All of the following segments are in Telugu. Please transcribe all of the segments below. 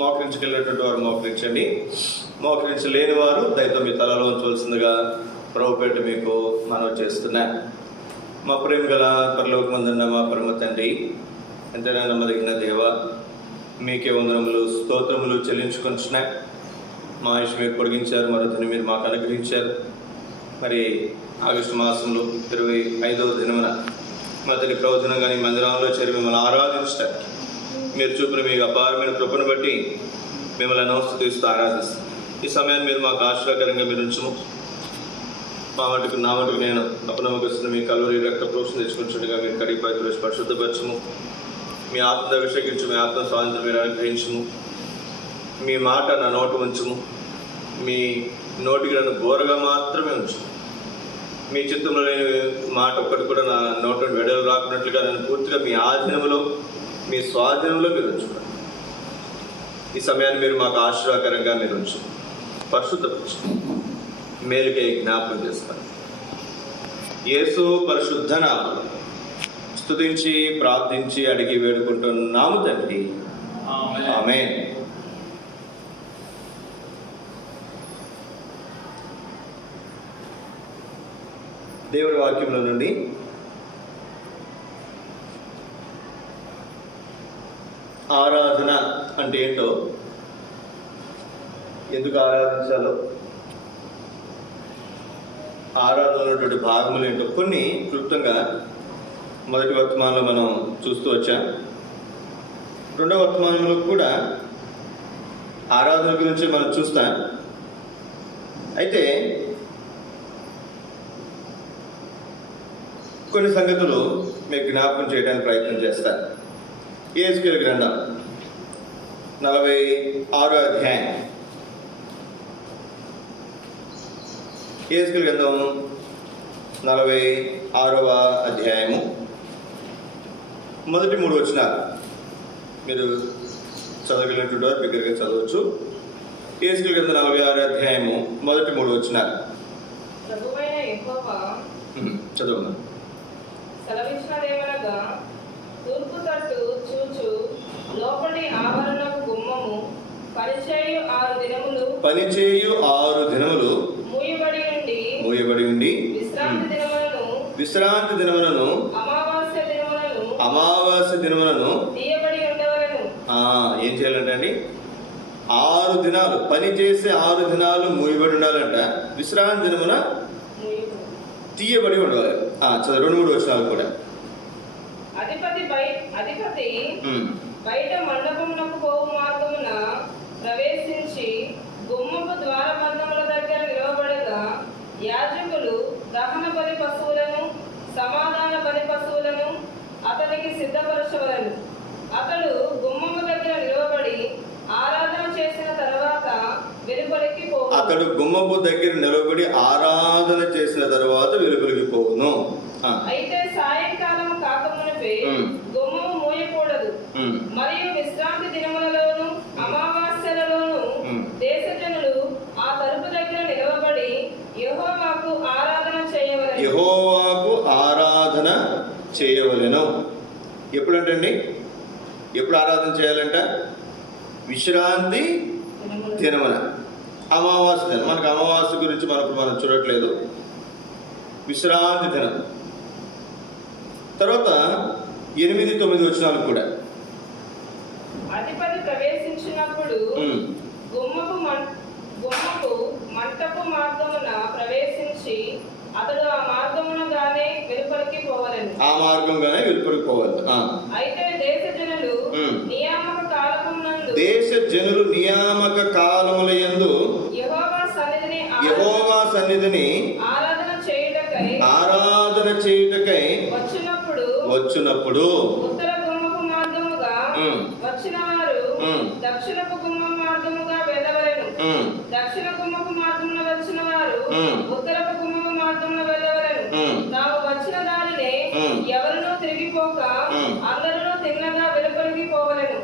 మోకరించుకెళ్ళినటువంటి వారు మోకరించండి. మోకరించలేని వారు దయతో మీ తలలో ఉంచవలసిందిగా ప్రభు పేట మీకు మనవి చేస్తున్నా. మా ప్రేమ గల పరలోకమందున్న మా పరమ తండ్రి, ఎంతైనా నమ్మదగిన దేవ, మీకే వందనములు స్తోత్రములు చెల్లించుకొనిచున్నా. మా ఆయుష్ మీరు పొడిగించారు, మరొకరిని మీరు మాకు అనుగ్రహించారు. మరి ఆగస్టు మాసంలో 25వ దినమున మొదటి ప్రవచనంగా ఈ మందిరంలో చేరి మిమ్మల్ని ఆరాధించడానికి మీరు చూపిన మీకు అపారమైన కృపను బట్టి మిమ్మల్ని నమస్తూ ఆరాధిస్తాం. ఈ సమయాన్ని మీరు మాకు ఆశీర్వాదకరంగా మీరు ఉంచుము. నా మటుకు నేను అపనమ్మకస్తున్న మీ కలువరి రక్త ప్రోక్షణ తెచ్చుకుంటుండగా మీరు కడిగిపోయి పరిశుద్ధపరచము. మీ ఆత్మను అభిషేకించు, మీ ఆత్మ స్వాతంత్రం మీరు అనుగ్రహించము. మీ మాట నా నోటు ఉంచుము. మీ నోటికి నన్ను ఘోరగా మాత్రమే ఉంచు. మీ చిత్తంలో లేని మాట ఒక్కటి కూడా నా నోటి నుండి వెడలు రాకున్నట్లుగా నన్ను పూర్తిగా మీ ఆధీనంలో, మీ స్వాధీనంలో మీరు ఉంచుకోండి. ఈ సమయాన్ని మీరు మాకు ఆశీర్వాదకరంగా మీరు ఉంచు, పరిశుద్ధపరచు, మేలుకై జ్ఞాపకం చేస్తాను. యేసు పరిశుద్ధ నామములో స్తుతించి ప్రార్థించి అడిగి వేడుకుంటున్నాము తండ్రి, ఆమేన్. దేవుడి వాక్యంలో నుండి ఆరాధన అంటే ఏంటో, ఎందుకు ఆరాధించాలో, ఆరాధన ఉన్నటువంటి భాగములు ఏంటో కొన్ని క్లుప్తంగా మొదటి వర్తమానంలో మనం చూస్తూ వచ్చాం. రెండవ వర్తమానంలో కూడా ఆరాధన గురించి మనం చూస్తాం. అయితే కొన్ని సంగతులు మీకు జ్ఞాపకం చేయడానికి ప్రయత్నం చేస్తాను. యెహెజ్కేలు గ్రంథం 46వ అధ్యాయం. యెహెజ్కేలు గ్రంథం 46వ అధ్యాయము మొదటి 3 వచనాలు మీరు చదవగలిగినటువంటి వారు దగ్గరగా చదవచ్చు. యెహెజ్కేలు గ్రంథం 46వ అధ్యాయము మొదటి 3 వచనాలు చదవమా. సెలవిచ్చినదేమనగా, తూర్పు తట్టు చూచు లోపలి ఆవరణపు గుమ్మము పనిచేయు 6 దినములు మూయబడి ఉండి విశ్రాంతి దినములను అమావాస్య దినములను తీయబడి ఉండవలెను. ఏం చేయాలంటే అండి, 6 దినాలు పని చేసే 6 దినాలు మూయబడి ఉండాలంట. విశ్రాంతి దినమున తీయబడి ఉండవాలి. చదువు 2-3 వచనాలు కూడా. అధిపతి బయట మండపమునకు పోవు మార్గమున ప్రవేశించి గుమ్మపు ద్వారబంధముల దగ్గర నిలవబడగా, యాజకులు దహన బలి పశువులను సమాధాన బలి పశువులను అతనికి సిద్ధపరచవలెను. అతడు గుమ్మము దగ్గర నిలవబడి ఆరాధన చేసిన తర్వాత వెలుపలికి పోవును. అతడు గుమ్మపు దగ్గర నిలబడి ఆరాధన చేసిన తర్వాత వెలుపలికి పోవును. అయితే సాయంకాలం కాకమునిపే గుమ్మము మూయకూడదు. మరియు విశ్రాంతి దినములలోను అమావాస్యలలోను దేశజనులు ఆ తలుపు దగ్గర నిలవబడి యెహోవాకు ఆరాధన చేయవలెను. ఎప్పుడంటండి, ఎప్పుడు ఆరాధన చేయాలంట? విశ్రాంతి దినమున, అమావాస్య దినం. మనకు అమావాస్య గురించి మనం చూడట్లేదు. విశ్రాంతి దినం. తర్వాత 8-9 వచనాలు కూడా. అధిపతి ప్రవేశించినప్పుడు గుమ్మపు మంటపు మార్గమున ప్రవేశించి అతడు ఆ మార్గమునగానే వెలుపలికి పోవలెను. ఆ మార్గంగానే వెలుపలికి పోవాలి. అయితే దేశ జనులు నియామక కాలములయందు యెహోవా సన్నిధిని ఆరాధన చేయుటకై వచ్చినప్పుడు ఉత్తర గుమ్మపు మార్గముగా వచ్చిన వారు దక్షిణపు గుమ్మపు మార్గముగా వెళ్ళవలెను. దక్షిణ గుమ్మపు మార్గమున వచ్చిన వారు ఉత్తరపు గుమ్మపు మార్గమున వెళ్ళవలెను. తాము వచ్చిన దానినే ఎవరునూ తిరిగిపోక అందరూ తిన్నగా వెలుపలికి పోవలెను.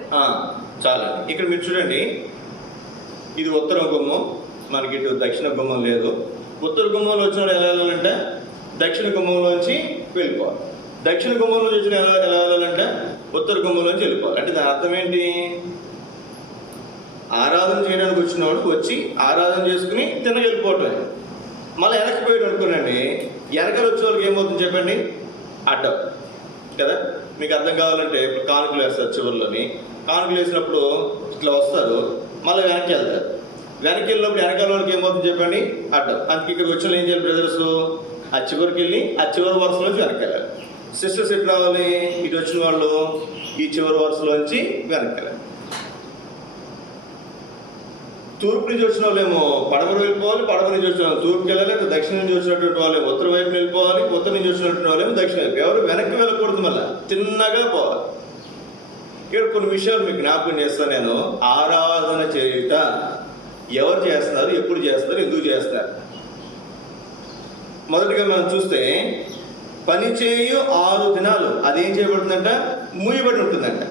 చాలు. ఇక్కడ మీరు చూడండి, ఇది ఉత్తర గుమ్మం, మనకి ఇటు దక్షిణ గుమ్మం లేదు. ఉత్తర గుమ్మంలో వచ్చిన వాళ్ళు ఎలా వెళ్ళాలంటే దక్షిణ గుమ్మంలోంచి వెళ్ళిపోవాలి. దక్షిణ గుమ్మంలో వచ్చిన ఎలా వెళ్ళాలంటే ఉత్తర గుమ్మంలోంచి వెళ్ళిపోవాలి. అంటే దాని అర్థం ఏంటి? ఆరాధన చేయడానికి వచ్చిన వాడు వచ్చి ఆరాధన చేసుకుని తినగలిపోవటమే. మళ్ళీ వెనక్కి పోయాడు అనుకోనండి, వెనకాల వచ్చే వాళ్ళకి ఏమవుతుంది చెప్పండి? అడ్డం కదా. మీకు అర్థం కావాలంటే ఇప్పుడు కానుకలు వేస్తారు, చివరిలోని కానుకలు వేసినప్పుడు ఇట్లా వస్తారు, మళ్ళీ వెనక్కి వెళ్తారు. వెనక్కి వెళ్ళినప్పుడు వెనకాల వాళ్ళకి ఏమవుతుంది చెప్పండి? అడ్డం. అందుకే ఇక్కడ వచ్చిన ఏం చేయాలి బ్రదర్స్? ఆ చివరికి వెళ్ళి ఆ చివరి వరుసలోంచి వెనక్కి వెళ్ళాలి. సిస్టర్స్ ఎట్లా రావాలి? ఇటు వచ్చిన వాళ్ళు ఈ చివరి వరుసలోంచి వెనక్కి వెళ్ళాలి. తూర్పు నుంచి వచ్చిన వాళ్ళేమో పడమర వెళ్ళిపోవాలి, పడమర నుంచి వచ్చిన వాళ్ళు తూర్పుకి వెళ్ళాలి. దక్షిణం నుంచి వచ్చినటువంటి వాళ్ళు ఉత్తర వైపు వెళ్ళిపోవాలి, ఉత్తర నుంచి వచ్చినటువంటి వాళ్ళేమో దక్షిణ వైపు. ఎవరు వెనక్కి వెళ్ళకూడదు, మళ్ళీ తిన్నగా పోవాలి. ఇక్కడ కొన్ని విషయాలు మీకు జ్ఞాపకం చేస్తాను నేను. ఆరాధన చేయుట ఎవరు చేస్తున్నారు, ఎప్పుడు చేస్తున్నారు, ఎందుకు చేస్తున్నారు? మొదటిగా మనం చూస్తే పని చేయు 6 దినాలు అదేం చేయబడుతుందంట? మూయబడి ఉంటుందంట.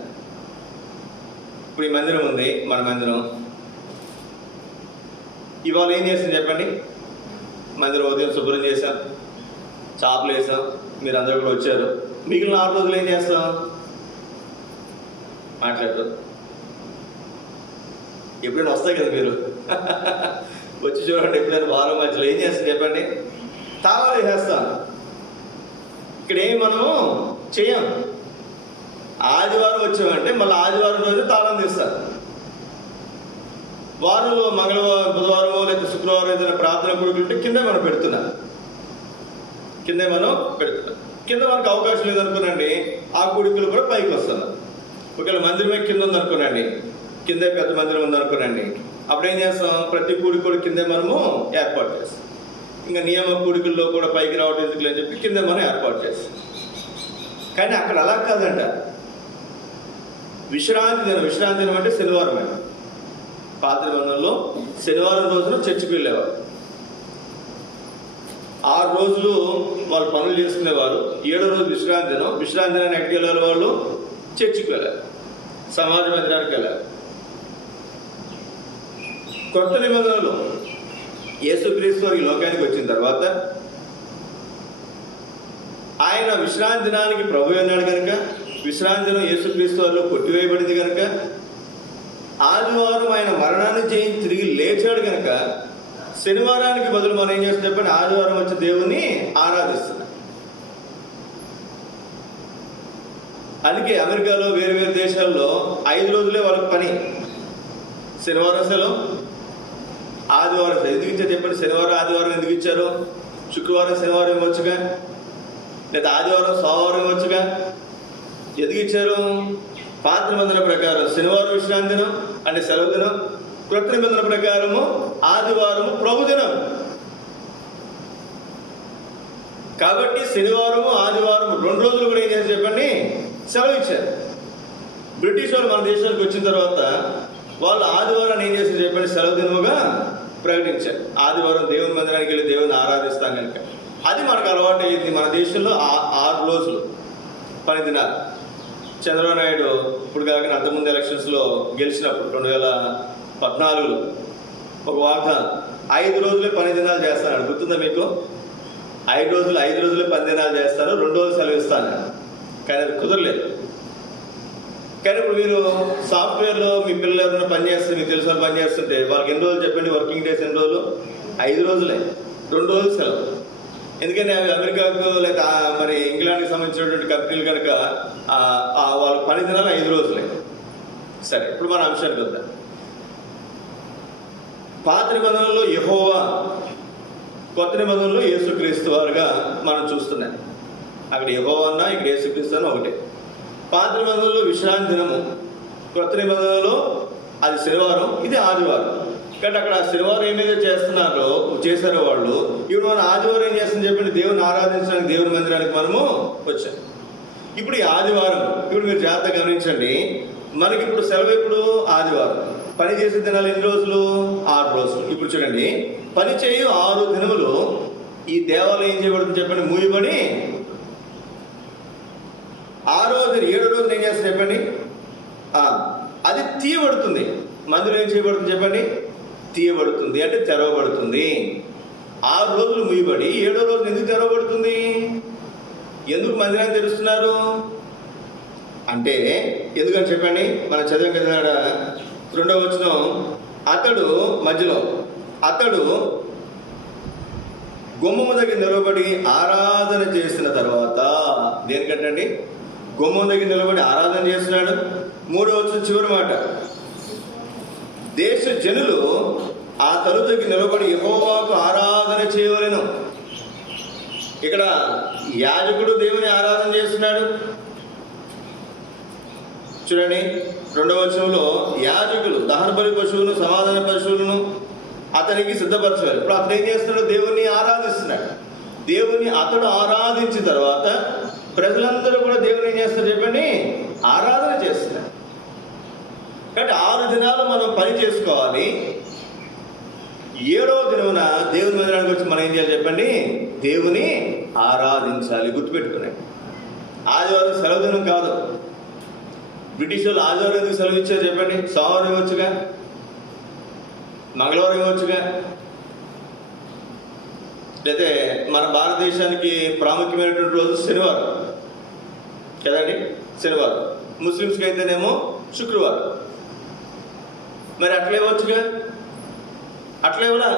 ఇప్పుడు ఈ మందిరం ఉంది, మన మందిరం. ఇవాళ ఏం చేస్తాం చెప్పండి? మందిరం ఉదయం శుభ్రం చేశాం, చాపలు వేసాం, మీరు అందరూ కూడా వచ్చారు. మిగిలిన 6 రోజులు ఏం చేస్తాం? మాట్లాడరు. ఎప్పుడైనా వస్తాయి కదా మీరు వచ్చి చూడండి. ఎప్పుడైనా వారం మధ్యలో ఏం చేస్తాం చెప్పండి? తాళాలు వేసేస్తాం. ఇక్కడ ఏమి మనము చేయం. ఆదివారం వచ్చామంటే మళ్ళీ ఆదివారం రోజు తాళం తీస్తారు. వారంలో మంగళవారం, బుధవారమో లేదా శుక్రవారం ఏదైనా ప్రార్థన కొడుకుంటే కింద మనం పెడుతున్నాం. కింద మనకు అవకాశం లేదనుకునండి, ఆ కొడుకులు కూడా పైకి వస్తున్నాం. ఒకవేళ మందిరమే కింద ఉందనుకోనండి, కిందే పెద్ద మందిరం ఉందనుకోనండి, అప్పుడు ఏం చేస్తాం? ప్రతి కూడికలు కిందే మనము ఏర్పాటు చేస్తాం. ఇంకా నియమ కూడికల్లో కూడా పైకి రావడం ఎందుకు అని చెప్పి కింద మనం ఏర్పాటు చేస్తాం. కానీ అక్కడ అలా కాదంట. విశ్రాంతి దినం అంటే శనివారం అండి. పాత నిబంధనలో శనివారం రోజున చర్చికి వెళ్ళేవారు. 6 రోజులు వాళ్ళు పనులు చేసుకునేవారు. 7వ రోజు విశ్రాంతి దినం. విశ్రాంతి దినాన్ని ఎక్కడికి వెళ్ళారు? వాళ్ళు చర్చికి వెళ్ళారు, సమాజ మందిరానికి వెళ్ళారు. కొత్త నిబంధనలో యేసుక్రీస్తు ఈ లోకానికి వచ్చిన తర్వాత ఆయన విశ్రాంతి దినానికి ప్రభు అన్నాడు కనుక, విశ్రాంతి దినం యేసుక్రీస్తు వారిలో కొట్టివేయబడింది కనుక, ఆదివారం ఆయన మరణాన్ని జయించి తిరిగి లేచాడు కనుక, శనివారానికి బదులు మనం ఏం చేస్తాం చెప్పండి? ఆదివారం వచ్చి దేవుని ఆరాధిస్తున్నాం. అందుకే అమెరికాలో వేరు వేరు దేశాల్లో 5 రోజులే వాళ్ళకి పని. శనివారం సెలవు, ఆదివారం సెలవు. ఎందుకు ఇచ్చారు చెప్పండి? శనివారం ఆదివారం ఎందుకు ఇచ్చారు? శుక్రవారం శనివారం ఇవ్వచ్చుగా, లేదా ఆదివారం సోమవారం ఇవ్వచ్చుగా. ఎందుకు ఇచ్చారు? పాత నిబంధన ప్రకారం శనివారం విశ్రాంతి దినం అంటే సెలవు దినం. కృత నిబంధన ప్రకారము ఆదివారము ప్రభు దినం. కాబట్టి శనివారము ఆదివారం 2 రోజులు కూడా ఏం చేసి చెప్పండి? సెలవు ఇచ్చారు. బ్రిటిష్ వాళ్ళు మన దేశానికి వచ్చిన తర్వాత వాళ్ళు ఆదివారాన్ని ఏం చేసి చెప్పండి? సెలవు దినముగా ప్రకటించారు. ఆదివారం దేవుని మందిరానికి వెళ్ళి దేవుని ఆరాధిస్తాం కనుక అది మనకు అలవాటు అయ్యింది. మన దేశంలో 6 రోజులు పని దినాలు. చంద్రబాబు నాయుడు ఇప్పుడు కాక అంతకుముందు ఎలక్షన్స్లో గెలిచినప్పుడు 2014లో ఒక వాగ్దానం 5 రోజులే పని దినాలు చేస్తాను. గుర్తుందా మీకు? 5 రోజులే పని దినాలు చేస్తారు, 2 రోజులు సెలవు ఇస్తాను. కానీ అది కుదరలేదు. కానీ ఇప్పుడు మీరు సాఫ్ట్వేర్లో మీ పిల్లలు ఎవరైనా పని చేస్తే, మీకు తెలిసిన పని చేస్తుంటే వాళ్ళకి ఎన్ని రోజులు చెప్పండి? వర్కింగ్ డేస్ ఎన్ని రోజులు? 5 రోజులే, 2 రోజులు సెలవు. ఎందుకని అమెరికాకు లేదా మరి ఇంగ్లాండ్కి సంబంధించినటువంటి కంపెనీలు కనుక వాళ్ళ పని దినాలు 5 రోజులే. సరే, ఇప్పుడు మన అంశానికి వద్దాం. పాత నిబంధనలో యెహోవా, కొత్త నిబంధనలో యేసుక్రీస్తు వారుగా మనం చూస్తున్నాం. అక్కడ యెహోవా అన్నా ఇక్కడ యేసుక్రీస్తు అన్న ఒకటే. పాత నిబంధనలో విశ్రాంతి దినము, కొత్త నిబంధనలో అది శనివారం, ఇది ఆదివారం. కాబట్టి అక్కడ శనివారం ఏమైతే చేశారో వాళ్ళు, ఇప్పుడు మనం ఆదివారం ఏం చేస్తాం చెప్పండి? దేవుని ఆరాధించడానికి దేవుని మందిరానికి మనము వచ్చాం. ఇప్పుడు ఈ ఆదివారం, ఇప్పుడు మీరు జాగ్రత్తగా గమనించండి. మనకి ఇప్పుడు సెలవు ఎప్పుడు? ఆదివారం. పని చేసే దినాలు ఎన్ని రోజులు? 6 రోజులు. ఇప్పుడు చూడండి, పని చేయు 6 దినములు ఈ దేవాలయం ఏం చేయబడుతుంది చెప్పండి? మూయబడి 7వ రోజున ఏం చేస్తుంది చెప్పండి? అది తీయబడుతుంది. మందిరం ఏం చేయబడుతుంది చెప్పండి? తీయబడుతుంది అంటే తెరవబడుతుంది. 6 రోజులు మూయబడి 7వ రోజున ఎందుకు తెరవబడుతుంది? ఎందుకు మందిరాన్ని తెరుస్తున్నారు అంటే ఎందుకని చెప్పండి? మనం చదివాం కదా, రెండవ వచనం, అతడు మధ్యలో అతడు గుమ్మము దగ్గర నిలబడి ఆరాధన చేసిన తర్వాత, దేనికంటండి? గుమ్మం దగ్గర నిలబడి ఆరాధన చేస్తున్నాడు. మూడవ వచనం చివరి మాట, దేశ జనులు ఆ తలుపు దగ్గర నిలబడి యెహోవాకు ఆరాధన చేయవలెను. ఇక్కడ యాజకుడు దేవుని ఆరాధన చేస్తున్నాడు. చూడండి, రెండవ వచనంలో యాజకులు దహన బలి పశువులను, సమాధాన పశువులను అతనికి సిద్ధపరచారు. ఇప్పుడు అతను ఏం చేస్తున్నాడు? దేవుణ్ణి ఆరాధిస్తున్నాడు. దేవుని అతడు ఆరాధించిన తర్వాత ప్రజలందరూ కూడా దేవుని ఏం చేస్తారు చెప్పండి? ఆరాధన చేస్తున్నారు. కాబట్టి 6 దినాలు మనం పని చేసుకోవాలి. 7వ దినమున దేవుని మందిరానికి వచ్చి మనం ఏం చేయాలి చెప్పండి? దేవుని ఆరాధించాలి. గుర్తుపెట్టుకునే, ఆదివారం సెలవు దినం కాదు. బ్రిటిష్ వాళ్ళు ఆదివారం ఎందుకు సెలవు ఇచ్చారు చెప్పండి? సోమవారం ఇవ్వచ్చుగా, మంగళవారం ఇవ్వచ్చుగా. అయితే మన భారతదేశానికి ప్రాముఖ్యమైనటువంటి రోజు శనివారం కదండి, శనివారం. ముస్లిమ్స్కి అయితేనేమో శుక్రవారం. మరి అట్లే ఇవ్వచ్చుగా, అట్లే కూడా.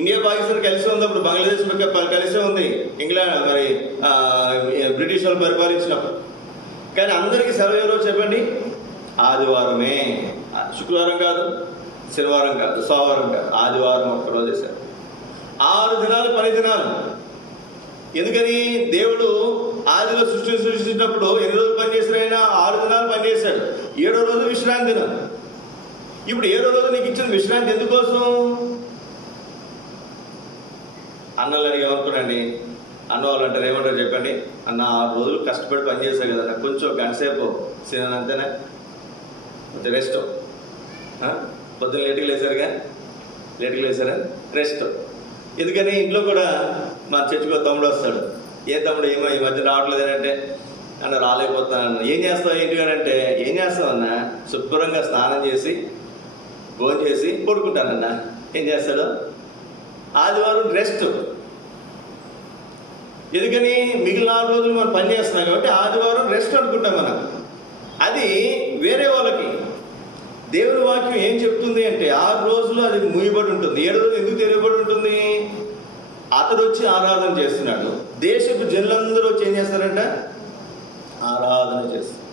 ఇండియా పాకిస్తాన్ కలిసి ఉంది, అప్పుడు బంగ్లాదేశ్ కలిసే ఉంది, ఇంగ్లాండ్ మరి బ్రిటిష్ వాళ్ళు పరిపాలించినప్పుడు. కానీ అందరికీ సెలవు ఎవరో చెప్పండి? ఆదివారమే. శుక్రవారం కాదు, శనివారం కాదు, సోమవారం కాదు, ఆదివారం ఒక్కరోజే సెలవు. 6 దినాలు పని దినాలు. ఎందుకని? దేవుడు ఆదిలో సృష్టించినప్పుడు ఎన్ని రోజులు పనిచేసిన ఆయన? 6 దినాలు పనిచేశాడు. 7వ రోజు విశ్రాంతి దినం. ఇప్పుడు 7వ రోజు నీకు ఇచ్చిన విశ్రాంతి ఎందుకోసం? అన్నలు అడిగి ఏమనుకున్నాండి? అన్నవాళ్ళు అంటారు, ఏమంటారు చెప్పండి? అన్న 6 రోజులు కష్టపడి పనిచేశావు కదా, కొంచెం గంట సేపు సినిమా అంతేనా, కొంచెం రెస్ట్. పొద్దున్న లేటుగా లేచారుగా, లేటుగా లేచారా, రెస్ట్. ఎందుకని? ఇంట్లో కూడా మా చర్చికి తమ్ముడు వస్తాడు. ఏ తమ్ముడు ఏమో ఈ మధ్య రావట్లేదంటే, అన్న రాలేకపోతున్నాను. ఏం చేస్తావు ఏంటి అంటే, ఏం చేస్తావు అన్న? శుభ్రంగా స్నానం చేసి భోజనం చేసి పడుకుంటానన్న. ఏం చేస్తాడు? ఆదివారం రెస్ట్. ఎందుకని? మిగిలిన 6 రోజులు మనం పని చేస్తున్నాం కాబట్టి ఆదివారం రెస్ట్ అనుకుంటాం మనం. అది వేరే వాళ్ళకి. దేవుని వాక్యం ఏం చెప్తుంది అంటే 6 రోజులు అది మూయబడి ఉంటుంది. 7 రోజులు ఎందుకు తెరవబడి ఉంటుంది? అతడు వచ్చి ఆరాధన చేస్తున్నాడు. దేశపు జనులందరూ వచ్చి ఏం చేస్తారంట? ఆరాధన చేస్తారు.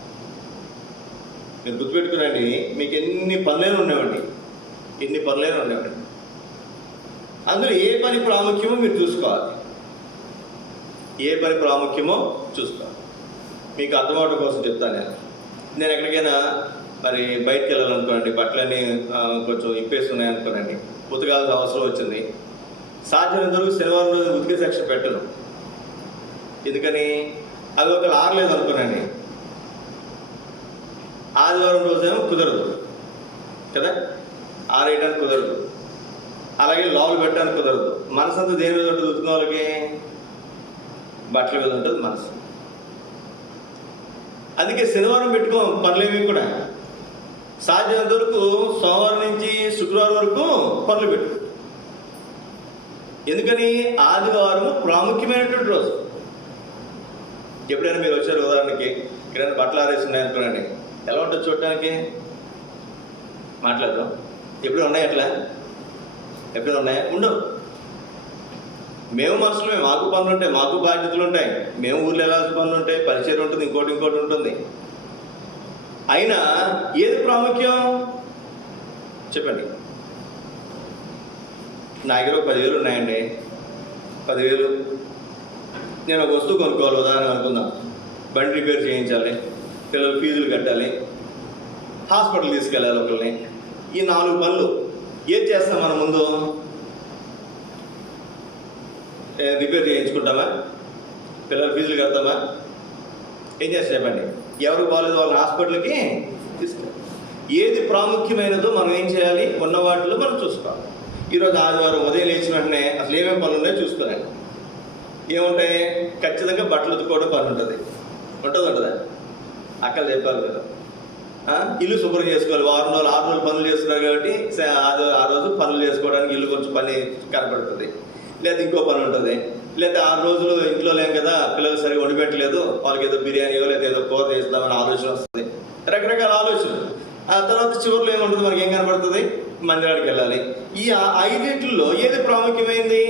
మీరు గుర్తుపెట్టుకునండి, మీకు ఎన్ని పనులైనా ఉండేవండి, ఎన్ని పనులైనా ఉండేవండి. అందులో ఏ పని ప్రాముఖ్యమో మీరు చూసుకోవాలి. ఏ పని ప్రాముఖ్యమో చూసుకోవాలి. మీకు అర్థమవడం కోసం చెప్తాను. నేను ఎక్కడికైనా మరి బయటకు వెళ్ళాలనుకోండి, బట్టలన్నీ కొంచెం ఇప్పేసి ఉన్నాయనుకోనండి, ఉతకాల్సిన అవసరం వచ్చింది. సాధ్యమైనంత వరకు శనివారం రోజు ఉతికే సెక్షన్ పెట్టను. ఎందుకని? అది ఒకవేళ ఆరలేదు అనుకోనండి, ఆదివారం రోజేమో కుదరదు కదా, ఆరేయడానికి కుదరదు. అలాగే లోపల పెట్టడానికి కుదరదు. మనసు అంతా దేని మీద ఉంటుంది? ఉతుకున్న వాళ్ళకి బట్టల మీద ఉంటుంది మనసు. అందుకే శనివారం పెట్టుకోం పనులేవి కూడా. సాధ్యమైనంత వరకు సోమవారం నుంచి శుక్రవారం వరకు పనులు పెట్టు. ఎందుకని? ఆదివారం ప్రాముఖ్యమైనటువంటి రోజు. ఎప్పుడైనా మీరు వచ్చారు ఉదాహరణకి, ఇక్కడ బట్టలు ఆరేసి ఉన్నాయనుకోనండి, ఎలా ఉంటుంది చూడటానికి? మాట్లాడదాం. ఎప్పుడు ఉన్నాయి అట్లా? ఎప్పుడు ఉన్నాయా? ఉండవు. మేము మనుషులమే, మాకు పనులు ఉంటాయి, మాకు బాధ్యతలు ఉంటాయి, మేము ఊర్లో వెళ్ళాల్సిన పనులు ఉంటాయి, పరిచయం ఉంటుంది, ఇంకోటి ఉంటుంది. అయినా ఏది ప్రాముఖ్యం చెప్పండి? నా దగ్గర 10,000 ఉన్నాయండి. 10,000 నేను ఒక వస్తువు కొనుక్కోవాలి. ఉదాహరణ అనుకుందాం, బండి రిపేర్ చేయించాలి, పిల్లలు ఫీజులు కట్టాలి, హాస్పిటల్ తీసుకెళ్ళాలి ఒకరిని. ఈ 4 పనులు ఏది చేస్తాం మనం? ముందు రిపేర్ చేయించుకుంటామా? పిల్లల ఫీజులు కడతామా? ఏం చేస్తా చెప్పండి? ఎవరికి బాగాలేదు వాళ్ళని హాస్పిటల్కి తీసుకెళ్ళాలి. ఏది ప్రాముఖ్యమైనదో మనం ఏం చేయాలి? ఉన్న వాటిలో మనం చూసుకోవాలి. ఈరోజు ఆదివారం ఉదయం లేచిన వెంటనే అసలు ఏమేమి పనులు ఉన్నాయో చూసుకోలేండి. ఏముంటాయి? ఖచ్చితంగా బట్టలు ఉతుక్కోవడం పని ఉంటుంది. ఉంటుందా? అక్కడ చెప్పాలి కదా. ఇల్లు శుభ్రం చేసుకోవాలి. వారం రోజులు 6 రోజులు పనులు చేస్తున్నారు కాబట్టి ఆ రోజు పనులు చేసుకోవడానికి ఇల్లు కొంచెం పని కనపడుతుంది. లేదా ఇంకో పని ఉంటుంది. లేదా 6 రోజులు ఇంట్లో లేం కదా, పిల్లలు సరిగా వండి పెట్టలేదు, వాళ్ళకి ఏదో బిర్యానీయో లేదా ఏదో కూర చేస్తామని ఆలోచన వస్తుంది. రకరకాల ఆలోచనలు. ఆ తర్వాత చివరిలో ఏముంటుంది, మనకి ఏం కనబడుతుంది? మందిరానికి వెళ్ళాలి. ఈ 5 ఏది ప్రాముఖ్యమైంది?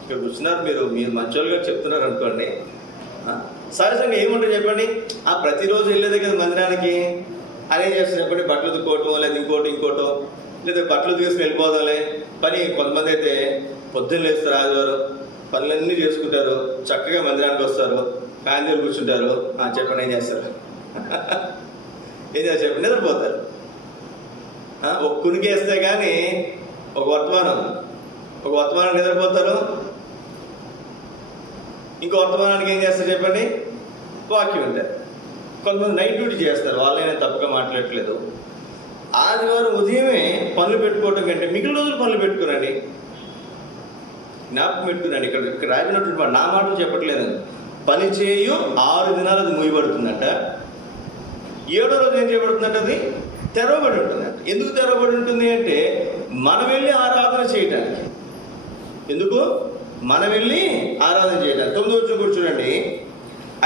ఇక్కడ కూర్చున్నారు మీరు మంచోళ్ళుగా చెప్తున్నారు అనుకోండి. సహజంగా ఏముంటుంది చెప్పండి? ప్రతిరోజు వెళ్ళేదే కదా మందిరానికి. అదే చేస్తారు చెప్పండి, బట్టలు దుక్కోవటం, లేదా ఇంకోటో, లేదా బట్టలు తీసుకుని వెళ్ళిపోదాలే పని. కొంతమంది అయితే పొద్దున్న లేస్తారు, ఆదివారం పనులన్నీ చేసుకుంటారు, చక్కగా మందిరానికి వస్తారు, ఫ్యామిలీలు కూర్చుంటారు. చెప్పండి ఏం చేస్తారు? ఏం చేస్తారు చెప్పండి? నిద్రపోతారు. ఒక కునికేస్తే కానీ ఒక వర్తమానం నిద్రపోతారు. ఇంకో వర్తమానానికి ఏం చేస్తారు చెప్పండి? వాక్యం ఉంటారు. కొంతమంది నైట్ డ్యూటీ చేస్తారు, వాళ్ళని నేను తప్పుగా మాట్లాడట్లేదు. ఆదివారం ఉదయమే పనులు పెట్టుకోవటం కంటే మిగిలిన రోజులు పనులు పెట్టుకురండి, జ్ఞాపకం పెట్టుకురండి. ఇక్కడ రాసినటువంటి నా మాటలు చెప్పట్లేదు. పని చేయు 6 దినాలు అది మూయబడుతుందంట. 7వ రోజు ఏం చేయబడుతుందంట? అది తెరవబడి ఉంటుందంట. ఎందుకు తెరవబడి ఉంటుంది అంటే మనం వెళ్ళి ఆరాధన చేయడానికి. ఎందుకు మనం వెళ్ళి ఆరాధన చేయడానికి. 9వ వచనం కూర్చోండి.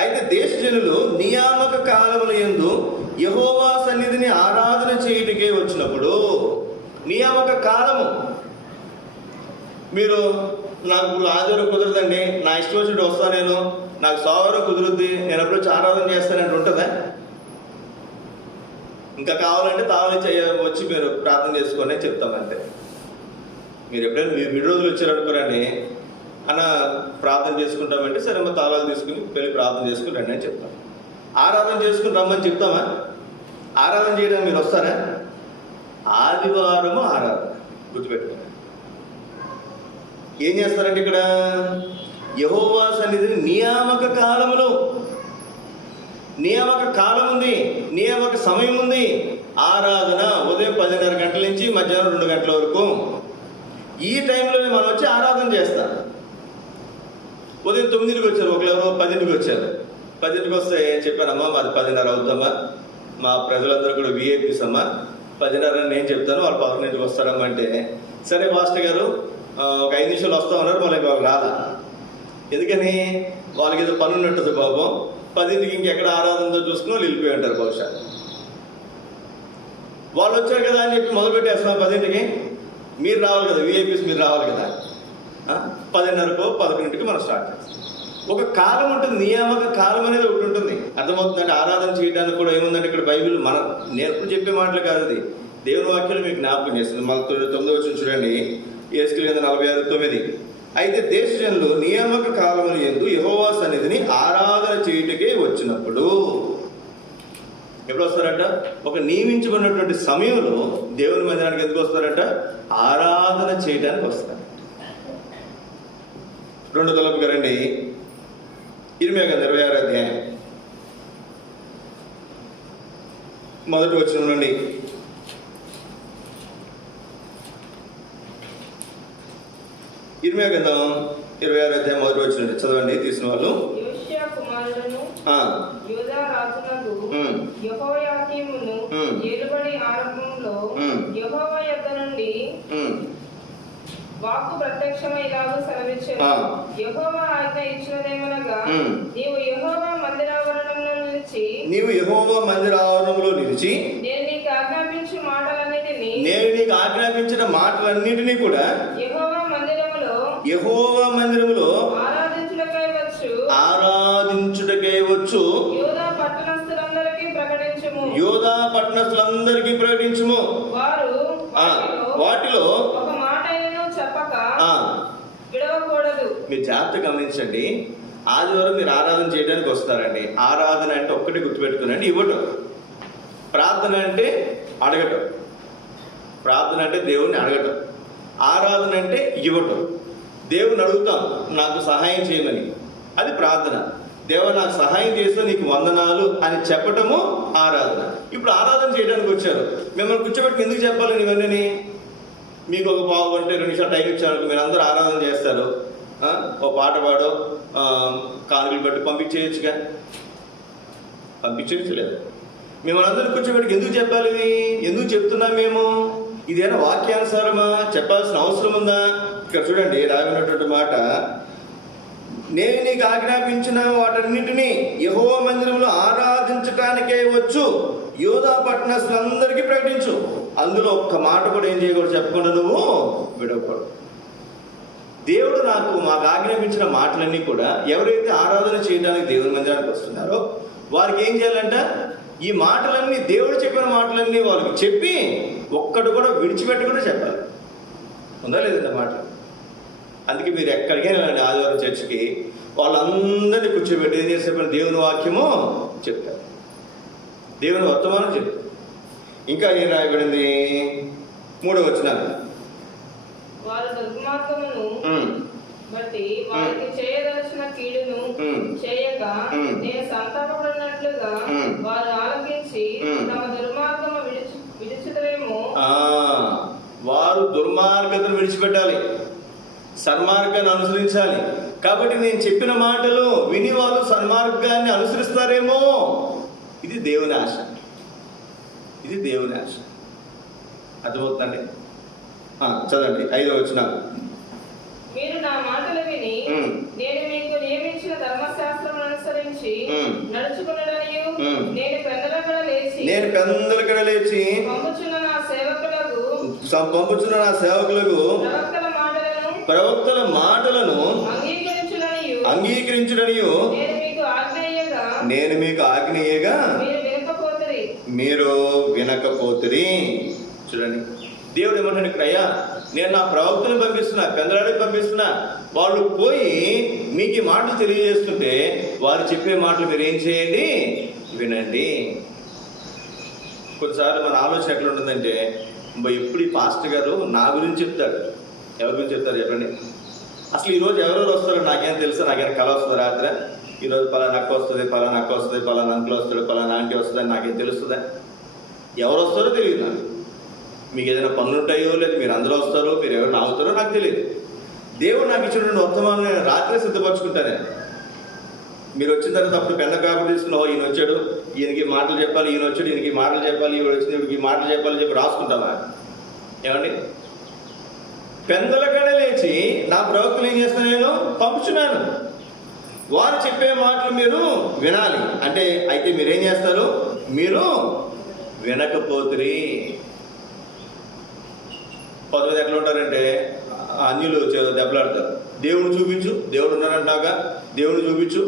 అయితే దేశజనులు నియామక కాలముల యందు యెహోవా సన్నిధిని ఆరాధన చేయుటకే వచ్చినప్పుడు, నియామక కాలము, మీరు నాకు ఆదివారం కుదరదండి, నా ఇష్టం వచ్చినట్టు వస్తాను, నేను నాకు సోమవారం కుదురుద్ది, నేను ఎప్పుడు వచ్చి ఆరాధన చేస్తానంటే ఉంటుందా? ఇంకా కావాలంటే తాళం వచ్చి మీరు ప్రార్థన చేసుకొని చెప్తామంటే. మీరు ఎప్పుడైనా మీ విడి రోజులు వచ్చారనుకోరండి, ప్రార్థన చేసుకుంటామంటే సరే అమ్మ తాళాలు తీసుకుని వెళ్ళి ప్రార్థన చేసుకుని రండి అని చెప్తాం. ఆరాధన చేసుకుని రమ్మని చెప్తామా? ఆరాధన చేయడానికి మీరు వస్తారా? ఆదివారము ఆరాధన, గుర్తుపెట్టుకోండి. ఏం చేస్తారంటే ఇక్కడ యెహోవా సన్నిధిని నియామక కాలములో, నియామక కాలం ఉంది, నియామక సమయం ఉంది. ఆరాధన ఉదయం 10:30 గంటల నుంచి మధ్యాహ్నం 2 గంటల వరకు. ఈ టైంలోనే మనం వచ్చి ఆరాధన చేస్తాం. ఉదయం 9కి వచ్చారు, ఒకరెవరో 10కి వచ్చారు. 10కి వస్తే చెప్పానమ్మా మాది 10:30 అవుతామా, మా ప్రజలందరూ కూడా విఐపీస్ అమ్మా, 10:30 నేను చెప్తాను, వాళ్ళు 11కి వస్తారమ్మా అంటే, సరే మాస్టర్ గారు ఒక 5 నిమిషాలు వస్తామన్నారు. వాళ్ళకి వాళ్ళు రాలా. ఎందుకని? వాళ్ళకి ఏదో పని ఉన్నట్టుంది పాపం. 10కి ఇంకెక్కడ ఆరాధనతో చూసుకుని వాళ్ళు వెళ్ళిపోయి ఉంటారు బహుశా. వాళ్ళు వచ్చారు కదా అని చెప్పి మొదలుపెట్టేస్తాం 10కి. మీరు రావాలి కదా, విఐపీస్ మీరు రావాలి కదా. 10:30కో 11కి మనం స్టార్ట్ చేస్తాం. ఒక కాలం ఉంటుంది, నియామక కాలం అనేది ఒకటి ఉంటుంది. అర్థమవుతుందంటే ఆరాధన చేయడానికి కూడా ఏముందంటే ఇక్కడ బైబిల్ నేను ఎప్పుడు చెప్పే మాటలు కాదు, అది దేవుని వాక్యాలు మీకు జ్ఞాపకం చేస్తుంది. మళ్ళీ 9వ వచనం చూడండి, యేసుక్రీస్తు కింద 46:9. అయితే దేశజనులు నియామక కాలముల యందు యెహోవా సన్నిధిని ఆరాధన చేయుటకే వచ్చినప్పుడు, ఎప్పుడు వస్తారట? ఒక నియమించబడినటువంటి సమయంలో దేవుని మందిరానికి ఎందుకు వస్తారట? ఆరాధన చేయడానికి వస్తారు. 2 తలపుగా రండి, ఇర్మియా గ్రంథం 26వ అధ్యాయం 1వ వచనం నుండి. ఇర్మియా గ్రంథం 26వ అధ్యాయం 1వ వచనం చదవండి తీసిన వాళ్ళు. యోషియా కుమారులను యూదా రాజునకు యెహోయాకీమును ఏలుబడి ఆరంభంలో యెహోవా యొద్ద నుండి వాక్కు ప్రత్యక్షమై ఇలాగూ సెలవిచ్చెను. యెహోవా ఆజ్ఞ ఇచ్చినదేమనగా, నీవు యెహోవా మందిరావరణంలో నిలిచి నేను నీకు ఆజ్ఞాపించిన మాటలన్నిటినీ కూడా యెహోవా మందిరములో ఆరాధించుటకై వచ్చు యూదా పట్టణస్థులందరికీ ప్రకటించుము. వాటిలో విడవకూడదు. మీరు జాగ్రత్త గమనించండి. ఆదివారం మీరు ఆరాధన చేయడానికి వస్తారండి. ఆరాధన అంటే ఒక్కటి గుర్తుపెట్టుకునండి, ఇవ్వటం. ప్రార్థన అంటే అడగటం. ప్రార్థన అంటే దేవుణ్ణి అడగటం. ఆరాధన అంటే ఇవ్వటం. దేవుని అడుగుతాం నాకు సహాయం చేయమని, అది ప్రార్థన. దేవా నాకు సహాయం చేస్తే నీకు వందనాలు అని చెప్పటము ఆరాధన. ఇప్పుడు ఆరాధన చేయడానికి వచ్చారు, మిమ్మల్ని కూర్చోబెట్టి ఎందుకు చెప్పాలని ఇవన్నీ? మీకు ఒక పావు గంట 2 నిమిషాలు టైం ఇచ్చారు, మీరు అందరూ ఆరాధన చేస్తారు. ఓ పాట పాడో కానుకలు పెట్టి పంపించేయచ్చుగా, పంపించేయచ్చు లేదు. మిమ్మల్ని అందరూ కూర్చోబెట్టి ఎందుకు చెప్పాలి? ఎందుకు చెప్తున్నాం మేము? ఇదేనా వాక్యానుసారమా? చెప్పాల్సిన అవసరం ఉందా? ఇక్కడ చూడండి రాబడినటువంటి మాట, నేను నీకు ఆజ్ఞాపించిన వాటన్నిటినీ యెహోవా మందిరంలో ఆరాధించటానికే వచ్చు యోధా పట్టణస్తులందరికీ ప్రకటించు. అందులో ఒక్క మాట కూడా ఏం చేయకూడదు, చెప్పకుండా నువ్వు విడవకూడదు. దేవుడు మాకు ఆజ్ఞాపించిన మాటలన్నీ కూడా ఎవరైతే ఆరాధన చేయడానికి దేవుని మందిరానికి వస్తున్నారో వారికి ఏం చేయాలంట, ఈ మాటలన్నీ దేవుడు చెప్పిన మాటలన్నీ వాళ్ళకి చెప్పి ఒక్కడు కూడా విడిచిపెట్టకుండా చెప్పాలి. ఉందా లేదండి మాటలు? అందుకే మీరు ఎక్కడికైనా వెళ్ళండి ఆదివారం చర్చికి, వాళ్ళందరినీ కూర్చోబెట్టి ఏం చేసేప్పుడు దేవుని వాక్యము చెప్తారు, దేవుని వర్తమానం చెప్తారు. ఇంకా ఏం రాయబడింది 3వ వచనం, వారు దుర్మార్గమును బట్టి వారికి చేయదలసిన కీడును చేయక నేను సంతాపపడినట్లుగా వారు ఆలకించి తమ దుర్మార్గము విడిచితరేమో. వారు దుర్మార్గతను విడిచిపెట్టాలి, సన్మార్గాన్ని అనుసరించాలి. కాబట్టి నేను చెప్పిన మాటలు విని వాళ్ళు సన్మార్గాన్ని అనుసరిస్తారేమో. ఇది దేవుని ఆశ, ఇది దేవుని ఆశ. అర్థమవుతుందండి? చదవండి 5వ వచనం. మీరు నా మాటలు విని నేను మీకు నియమించిన ధర్మశాస్త్రం అనుసరించి నడుచుకున్నడనియు నేను పెందలకడ లేచి పంపుచున్న నా సేవకులకు ప్రవక్తల మాటలను అంగీకరించుడనియు నేను మీకు ఆజ్ఞేయగా మీరు వినకపోతిరి. చూడండి, దేవుడు ఏమంటాడు ఇక్కడ, అయ్యా నేను నా ప్రవక్తను పంపిస్తున్నా, పెందలాడికి పంపిస్తున్నా, వాళ్ళు పోయి మీకు ఈ మాటలు తెలియజేస్తుంటే వారు చెప్పే మాటలు మీరు ఏం చేయండి, వినండి. కొన్నిసార్లు మన ఆలోచన ఎట్లా ఉంటుందంటే, ఎప్పుడు ఈ పాస్టర్ గారు నా గురించి చెప్తాడు. ఎవరి గురించి చెప్తారు చెప్పండి? అసలు ఈరోజు ఎవరెవరు వస్తారో నాకేం తెలుసా? నాకేం కళ వస్తుంది రాత్రి, ఈరోజు పలానా అక్క వస్తుంది, పలానా అక్క వస్తుంది, పలానా అంకుల్ వస్తాడు, పలానా ఆంటీ వస్తుంది అని నాకేం తెలుస్తుందా? ఎవరు వస్తారో తెలియదు నాకు. మీకు ఏదైనా పనులు ఉంటాయో, లేదు మీరు అందరూ వస్తారో, మీరు ఎవరు నాగుతారో నాకు తెలియదు. దేవుడు నాకు ఇచ్చినటువంటి వర్తమానం నేను రాత్రి సిద్ధపరచుకుంటాను. మీరు వచ్చిన తర్వాత అప్పుడు పెద్ద పేపర్ తీసుకున్నా, ఈయన వచ్చాడు, ఈయనకి మాటలు చెప్పాలి, ఈయన వచ్చాడు, ఈయనకి మాటలు చెప్పాలి, ఈయన వచ్చిన ఈ మాటలు చెప్పాలని చెప్పి రాసుకుంటామా? ఏమండి? పెందలకడ లేచి నా ప్రవక్తలు ఏం చేస్తాను, నేను పంపుచున్నాను, వారు చెప్పే మాటలు మీరు వినాలి. అంటే అయితే మీరేం చేస్తారు, మీరు వినకపోతురి. కొంతమంది ఎట్లా ఉంటారంటే, అన్యులు దెబ్బలాడతారు. దేవుడు చూపించు, దేవుడు ఉన్నారంటాగా, దేవుడు చూపించు,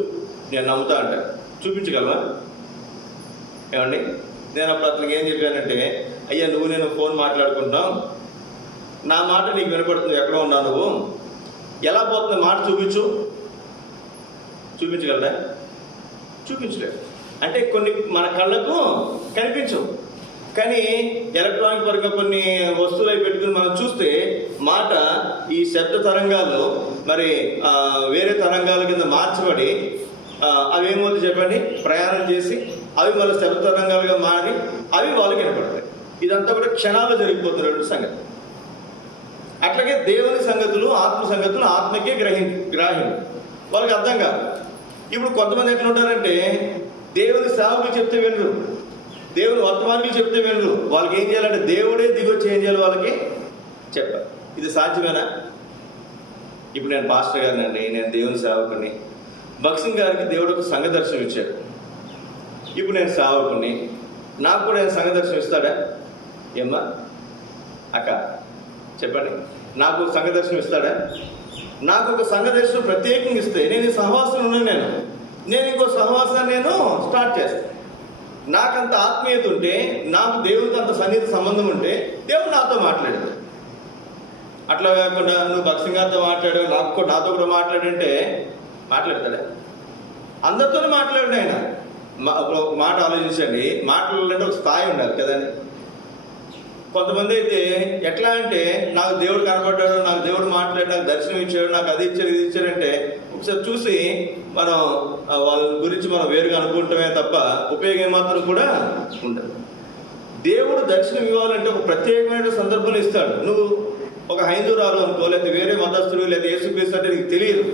నేను నమ్ముతా అంటారు. చూపించగలవా? ఏమండి? నేను అప్పుడు అతనికి ఏం చెప్పానంటే, అయ్యా నువ్వు నేను ఫోన్ మాట్లాడుకుంటాం, నా మాట నీకు వినపడుతుంది, ఎక్కడ ఉన్నావు నువ్వు, ఎలా పోతుంది మాట చూపించు. చూపించగలరా? చూపించలేదు. అంటే కొన్ని మన కళ్ళకు కనిపించవు, కానీ ఎలక్ట్రానిక్ పరంగా కొన్ని వస్తువులు అవి పెట్టుకుని మనం చూస్తే మాట ఈ శబ్ద తరంగాలు మరి వేరే తరంగాల కింద మార్చబడి అవి ఏమవుతుంది చెప్పండి, ప్రయాణం చేసి అవి వాళ్ళ శబ్ద తరంగాలుగా మారి అవి వాళ్ళకి వినపడతాయి. ఇదంతా కూడా క్షణాల్లో జరిగిపోతున్న సంగతి. అట్లాగే దేవుని సంగతులు, ఆత్మ సంగతులు ఆత్మకే గ్రాహ్యం, వాళ్ళకి అర్థం కాదు. ఇప్పుడు కొంతమంది ఎట్లా ఉంటారంటే, దేవుని సేవకులు చెప్తే వినరు, దేవుని వర్తమానికి చెప్తే వినరు. వాళ్ళకి ఏం చేయాలంటే దేవుడే దిగొచ్చి ఏం చేయాలి వాళ్ళకి చెప్పాలి. ఇది సాధ్యమేనా? ఇప్పుడు నేను పాస్టర్ గారిని అండి, నేను దేవుని సేవకుని. భక్సింగ్ గారికి దేవుడు ఒక సంఘ దర్శనం ఇచ్చాడు. ఇప్పుడు నేను సేవకుని, నాకు కూడా ఆయన సంఘ దర్శనం ఇస్తాడా? ఏమ్మా అక్క చెప్పండి, నాకు సంఘ దర్శనం ఇస్తాడా? నాకు ఒక సంఘ దర్శనం ప్రత్యేకంగా ఇస్తే నేను ఈ సహవాసం ఉన్నాను, నేను ఇంకో సహవాసాన్ని నేను స్టార్ట్ చేస్తాను. నాకంత ఆత్మీయత ఉంటే, నాకు దేవుడితో అంత సన్నిహిత సంబంధం ఉంటే దేవుడు నాతో మాట్లాడాడు. అట్లా కాకుండా నువ్వు భక్సింగ్ గారితో మాట్లాడు, నాతో కూడా మాట్లాడంటే మాట్లాడతాడా? అందరితోనే మాట్లాడు ఆయన. ఒక మాట ఆలోచించండి, మాట్లాడాలంటే ఒక స్థాయి ఉండాలి కదండి. కొంతమంది అయితే ఎట్లా అంటే, నాకు దేవుడు కనపడ్డాడు, నాకు దేవుడు మాట్లాడాడు, నాకు దర్శనం ఇచ్చాడు, నాకు అది ఇచ్చాడు, ఇది ఇచ్చాడంటే ఒకసారి చూసి మనం వాళ్ళ గురించి మనం వేరుగా అనుకుంటామే తప్ప ఉపయోగం ఏమాత్రం కూడా ఉండదు. దేవుడు దర్శనం ఇవ్వాలంటే ఒక ప్రత్యేకమైన సందర్భంలో ఇస్తాడు. నువ్వు ఒక హైందూరాలు అనుకో, లేకపోతే వేరే మతస్థుడు, లేదా యేసుక్రీస్తు అంటే నీకు తెలియదు,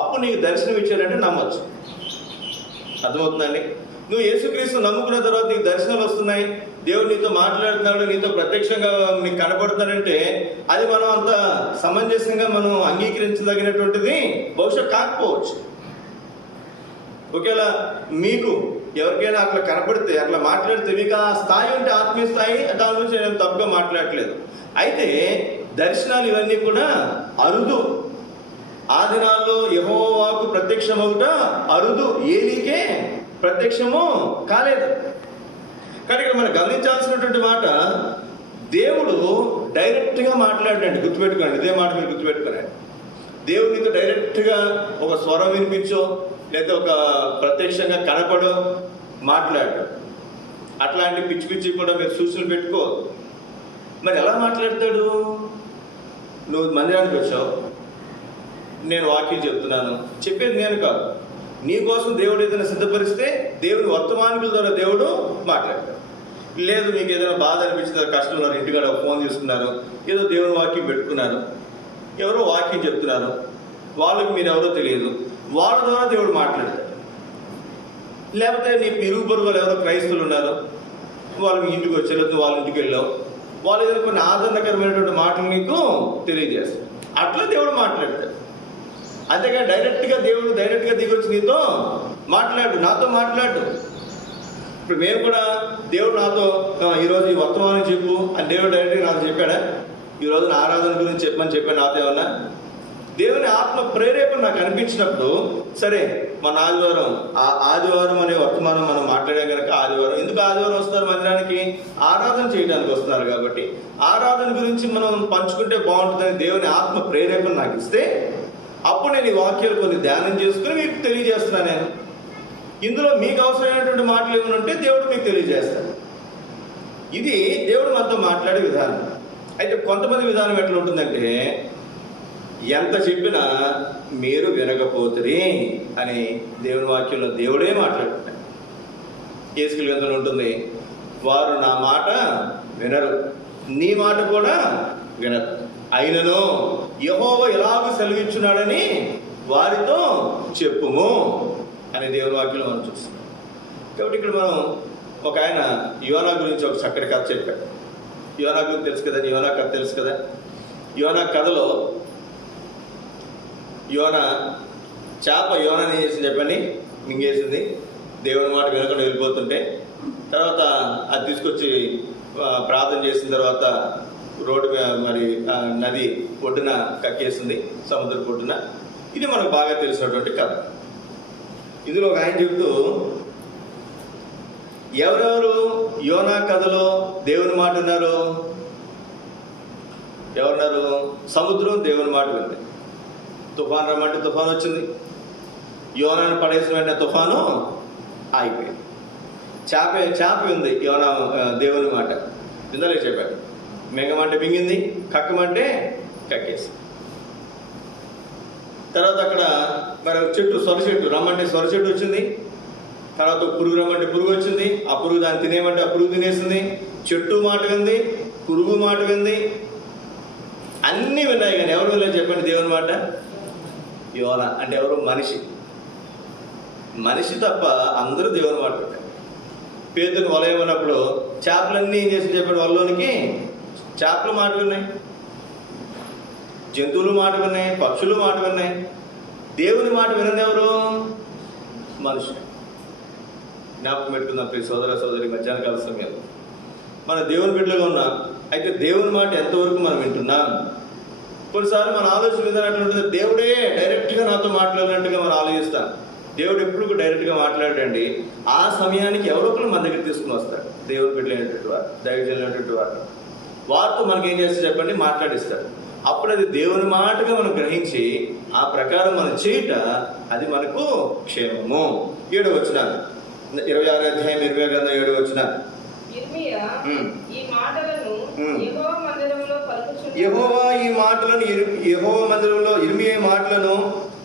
అప్పుడు నీకు దర్శనం ఇచ్చాడంటే నమ్మచ్చు. అర్థమవుతుందండి? నువ్వు యేసుక్రీస్తు నమ్ముకున్న తర్వాత నీకు దర్శనాలు వస్తున్నాయి, దేవుడు నీతో మాట్లాడుతున్నాడు, నీతో ప్రత్యక్షంగా నీకు కనపడుతున్నాడంటే అది మనం అంత సమంజసంగా మనం అంగీకరించదగినటువంటిది బహుశా కాకపోవచ్చు. ఒకవేళ మీకు ఎవరికైనా అట్లా కనపడితే, అట్లా మాట్లాడితే, మీకు ఆ స్థాయి ఉంటే ఆత్మీయ స్థాయి, దాని గురించి నేను తప్పుగా మాట్లాడట్లేదు. అయితే దర్శనాలు ఇవన్నీ కూడా అరుదు. ఆ దినాల్లో యెహోవాకు ప్రత్యక్షమవుట అరుదు, ఏలీకే ప్రత్యక్షము కాలేదు. కానీ ఇక్కడ మనం గమనించాల్సినటువంటి మాట, దేవుడు డైరెక్ట్గా మాట్లాడండి. గుర్తుపెట్టుకోండి, ఇదే మాట మీరు గుర్తుపెట్టుకోండి. దేవుడు నీతో డైరెక్ట్గా ఒక స్వరం వినిపించో, లేదా ఒక ప్రత్యక్షంగా కనపడో మాట్లాడు. అట్లాంటి పిచ్చి పిచ్చి కూడా మీరు సూచనలు పెట్టుకో. మరి ఎలా మాట్లాడతాడు? నువ్వు మందిరానికి వచ్చావు, నేను వాక్యం చెప్తున్నాను, చెప్పేది నేను కాదు, నీ కోసం దేవుడు ఏదైనా సిద్ధపరిస్తే దేవుని వర్తమానికుల ద్వారా దేవుడు మాట్లాడతాడు. లేదు, మీకు ఏదైనా బాధ అనిపించింది, కష్టం ఉన్నారు, ఇంటికాడ ఫోన్ తీసుకున్నారు, ఏదో దేవుని వాక్యం పెట్టుకున్నారు, ఎవరో వాక్యం చెప్తున్నారు, వాళ్ళకి మీరు ఎవరో తెలియదు, వాళ్ళ ద్వారా దేవుడు మాట్లాడతాడు. లేకపోతే నీ ఇరుగు పొరుగులు ఎవరో క్రైస్తవులు ఉన్నారు, వాళ్ళు మీ ఇంటికి వచ్చారు, వాళ్ళ ఇంటికి వెళ్ళావు, వాళ్ళు ఏదైనా కొన్ని ఆదరణకరమైనటువంటి మాటలు నీకు తెలియజేస్తారు. అట్లా దేవుడు మాట్లాడతాడు. అంతేగాని డైరెక్ట్గా దేవుడు డైరెక్ట్గా దిగొచ్చి నీతో మాట్లాడు, నాతో మాట్లాడు. ఇప్పుడు మేము కూడా దేవుడు నాతో ఈరోజు ఈ వర్తమానం చెప్పు అని దేవుడు డైరెక్ట్గా నాతో చెప్పాడా? ఈరోజు నా ఆరాధన గురించి చెప్పమని చెప్పాను నాతో ఏమన్నా? దేవుని ఆత్మ ప్రేరేపణ నాకు అనిపించినప్పుడు, సరే మన ఆదివారం అనే వర్తమానం మనం మాట్లాడాం కనుక ఆదివారం, ఎందుకు ఆదివారం వస్తున్నారు మందిరానికి? ఆరాధన చేయడానికి వస్తున్నారు కాబట్టి ఆరాధన గురించి మనం పంచుకుంటే బాగుంటుందని దేవుని ఆత్మ ప్రేరేపణ నాకు ఇస్తే, అప్పుడు నేను ఈ వాక్యాలు కొన్ని ధ్యానం చేసుకుని మీకు తెలియజేస్తున్నాను. నేను ఇందులో మీకు అవసరమైనటువంటి మాటలు ఏమైనా ఉంటే దేవుడు మీకు తెలియజేస్తాడు. ఇది దేవుడు మనతో మాట్లాడే విధానం. అయితే కొంతమంది విధానం ఎట్లా ఉంటుందంటే, ఎంత చెప్పినా మీరు వినకపోతుంది అని దేవుని వాక్యంలో దేవుడే మాట్లాడుతున్నాడు. యేసుక్రీస్తు గ్రంథంలో ఉంటుంది, వారు నా మాట వినరు, నీ మాట కూడా వినరు, అయినను యెహోవా ఎలాగూ సెలవిచ్చున్నాడని వారితో చెప్పుము అని దేవుని వాక్యంలో మనం చూస్తున్నాం. కాబట్టి ఇక్కడ మనం ఒక ఆయన యోనా గురించి ఒక చక్కటి కథ చెప్పాడు. యోనా గురించి తెలుసు కదా, యోనా కథ తెలుసు కదా. యోనా కథలో యోనాని చేసింది చెప్పండి, మింగేసింది. దేవుని మాట వినకుండా వెళ్ళిపోతుంటే తర్వాత అది తీసుకొచ్చి ప్రార్థన చేసిన తర్వాత రోడ్డు మరి నది ఒడ్డున కక్కేసింది, సముద్ర ఒడ్డున. ఇది మనకు బాగా తెలిసినటువంటి కథ. ఇందులో ఒక ఆయన చెబుతూ, ఎవరెవరు యోనా కథలో దేవుని మాట ఉన్నారు? ఎవరున్నారు? సముద్రం దేవుని మాట వింది. తుఫాను రమ్మంటే తుఫాను వచ్చింది, యోనాను పడేసిన వెంటనే తుఫాను ఆగిపోయింది. చాప ఉంది యోనా దేవుని మాట ఇందులో చెప్పాడు. మింగమంటే మింగింది, కక్కమంటే కక్కేసి. తర్వాత అక్కడ మరి చెట్టు సొర చెట్టు రమ్మంటే సొర చెట్టు వచ్చింది. తర్వాత పురుగు రమ్మంటే పురుగు వచ్చింది, ఆ పురుగు దాన్ని తినేయమంటే ఆ పురుగు తినేసింది. చెట్టు మాట వింది, పురుగు మాట వింది, అన్నీ విన్నాయి. కానీ ఎవరు వినలేదు చెప్పండి దేవుని మాట? యోనా అంటే ఎవరు? మనిషి తప్ప అందరూ దేవుని మాట వింటారు. పేతుని వలయమన్నప్పుడు చేపలన్నీ ఏం చేసి చెప్పాడు? వలలోనికి చేపలు మాట విన్నాయి, జంతువులు మాట విన్నాయి, పక్షులు మాట విన్నాయి. దేవుని మాట వినని ఎవరు? మనుషులు. జ్ఞాపకం పెట్టుకుందాం ప్రియ సోదర సోదరి, మధ్యాహ్న కాల సమయంలో మన దేవుని బిడ్డలుగా ఉన్నాం. అయితే దేవుని మాట ఎంతవరకు మనం వింటున్నాం? కొన్నిసార్లు మన ఆలోచన విధానం ఎట్లా ఉంటుంది? దేవుడే డైరెక్ట్గా నాతో మాట్లాడినట్టుగా మనం ఆలోచిస్తాం. దేవుడు ఎప్పుడు డైరెక్ట్గా మాట్లాడండి. ఆ సమయానికి ఎవరో ఒకరు మన దగ్గర తీసుకుని వస్తాడు. దేవుని బిడ్డలైనటువంటి వారు, దైవజనులైనటువంటి వారు, వారితో మనకి ఏం చేస్తే చెప్పండి? మాట్లాడిస్తాడు. అప్పుడు అది దేవుని మాటగా మనం గ్రహించి ఆ ప్రకారం మనం చేయట, అది మనకు క్షేమము. 7వ వచనం, 26వ అధ్యాయం 20వ గ్రంథం 7వ వచనం. యెహోవా ఈ మాటలను యెహోవా మందిరంలో ఇర్మీయా మాటలను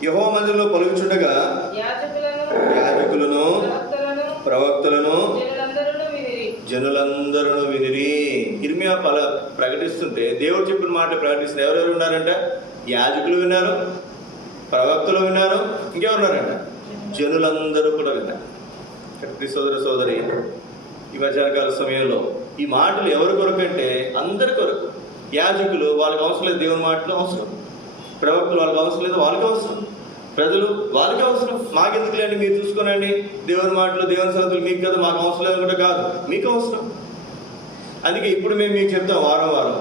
యెహోవా మందిరంలో పలుకుచుండగా యాజకులను ప్రవక్తలను జనులందరూ వినిరి. ఇర్మీయా ప్రకటిస్తుంటే, దేవుడు చెప్పిన మాట ప్రకటిస్తుంది. ఎవరెవరు ఉన్నారంట? యాజకులు విన్నారు, ప్రవక్తలు విన్నారు, ఇంకెవరున్నారంట? జనులందరూ కూడా విన్నారు. సోదర సోదరి, ఈ మధ్యాహ్నకాల సమయంలో ఈ మాటలు ఎవరి కొరకు అంటే అందరి కొరకు. యాజకులు వాళ్ళకి అవసరం లేదు దేవుని మాటలు అవసరం, ప్రవక్తలు వాళ్ళకి అవసరం లేదు వాళ్ళకి అవసరం, ప్రజలు వాళ్ళకి అవసరం, మాకెందుకులేండి మీరు చూసుకోనండి, దేవుని మాటలు దేవుని సంగతులు మీకు కదా, మాకు అవసరం లేదనుకుంటే కాదు, మీకు అవసరం. అందుకే ఇప్పుడు మేము మీకు చెప్తాం వారం వారం.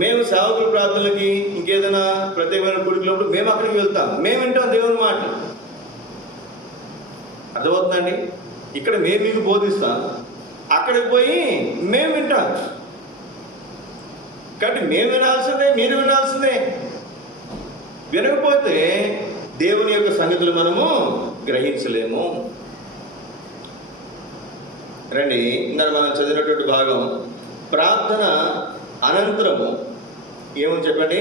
మేము సేవకుల ప్రార్థనలకి ఇంకేదైనా ప్రత్యేకమైన కూడికలప్పుడు మేము అక్కడికి వెళ్తాం, మేము వింటాం దేవుని మాటలు. అర్థమవుతుందండి? ఇక్కడ మేము మీకు బోధిస్తాం, అక్కడికి పోయి మేము వింటాం. కాబట్టి మేము వినాల్సిందే, మీరు వినాల్సిందే. వినకపోతే దేవుని యొక్క సంగతులు మనము గ్రహించలేము. రండి, ఇందాక మనం చదివినటువంటి భాగం ప్రార్థన అనంతరము ఏమని చెప్పండి?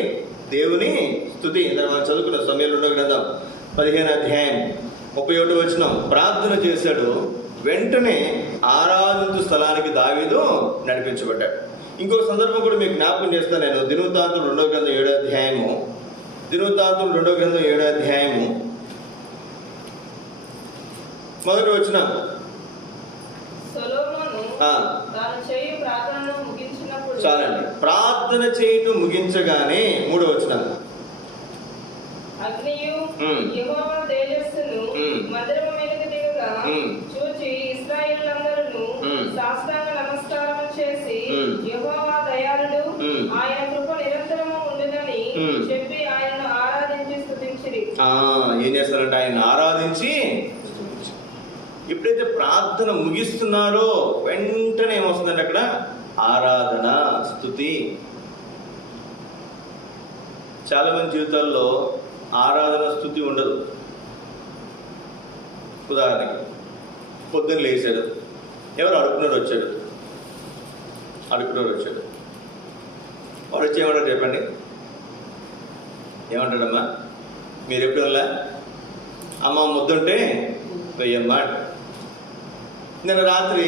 దేవుని స్తుతి. ఇందాక మనం చదువుకున్న సమయంలో 2వ గ్రంథం 15వ అధ్యాయం 31వ వచనం. ప్రార్థన చేశాడు, వెంటనే ఆరాధించు స్థలానికి దావీదు నడిపించబడ్డాడు. ఇంకొక సందర్భం కూడా మీకు జ్ఞాపకం చేస్తాను నేను. దినవృత్తాంతం 2వ గ్రంథం 7వ అధ్యాయము. దినవృత్తాంతం 2వ గ్రంథం 7వ అధ్యాయము 1వ వచనం. చాలండి. ప్రార్థన చేయటం ముగించగానే 3వ వచనం. అగ్నియు యెహోవా తేజస్సును మందిరము మీదకి దిగగా చూచి ఇశ్రాయేలులందరూ సాష్టాంగ నమస్కారం చేసి యెహోవా దయాళుడు, ఆయన కృప నిరంతరము ఉండునని చెప్పి ఆయనను ఆరాధించి స్తుతించిరి. ఏం చేస్తారంటే ఆయన ఆరాధించి. ఎప్పుడైతే ప్రార్థన ముగిస్తున్నారో వెంటనే ఏమొస్తుందంటే అక్కడ ఆరాధన, స్తుతి. చాలా మంది జీవితాల్లో ఆరాధన, స్తుతి ఉండదు. ఉదాహరణకి పొద్దున్న లేచాడు, ఎవరు అడుక్కున్నారు వచ్చాడు, వాడు వచ్చి ఏమంటారు చెప్పండి? ఏమంటాడమ్మా? మీరు ఎప్పుడు వెళ్ళా? అమ్మ ముద్దుంటే వెయ్యమ్మా. నిన్న రాత్రి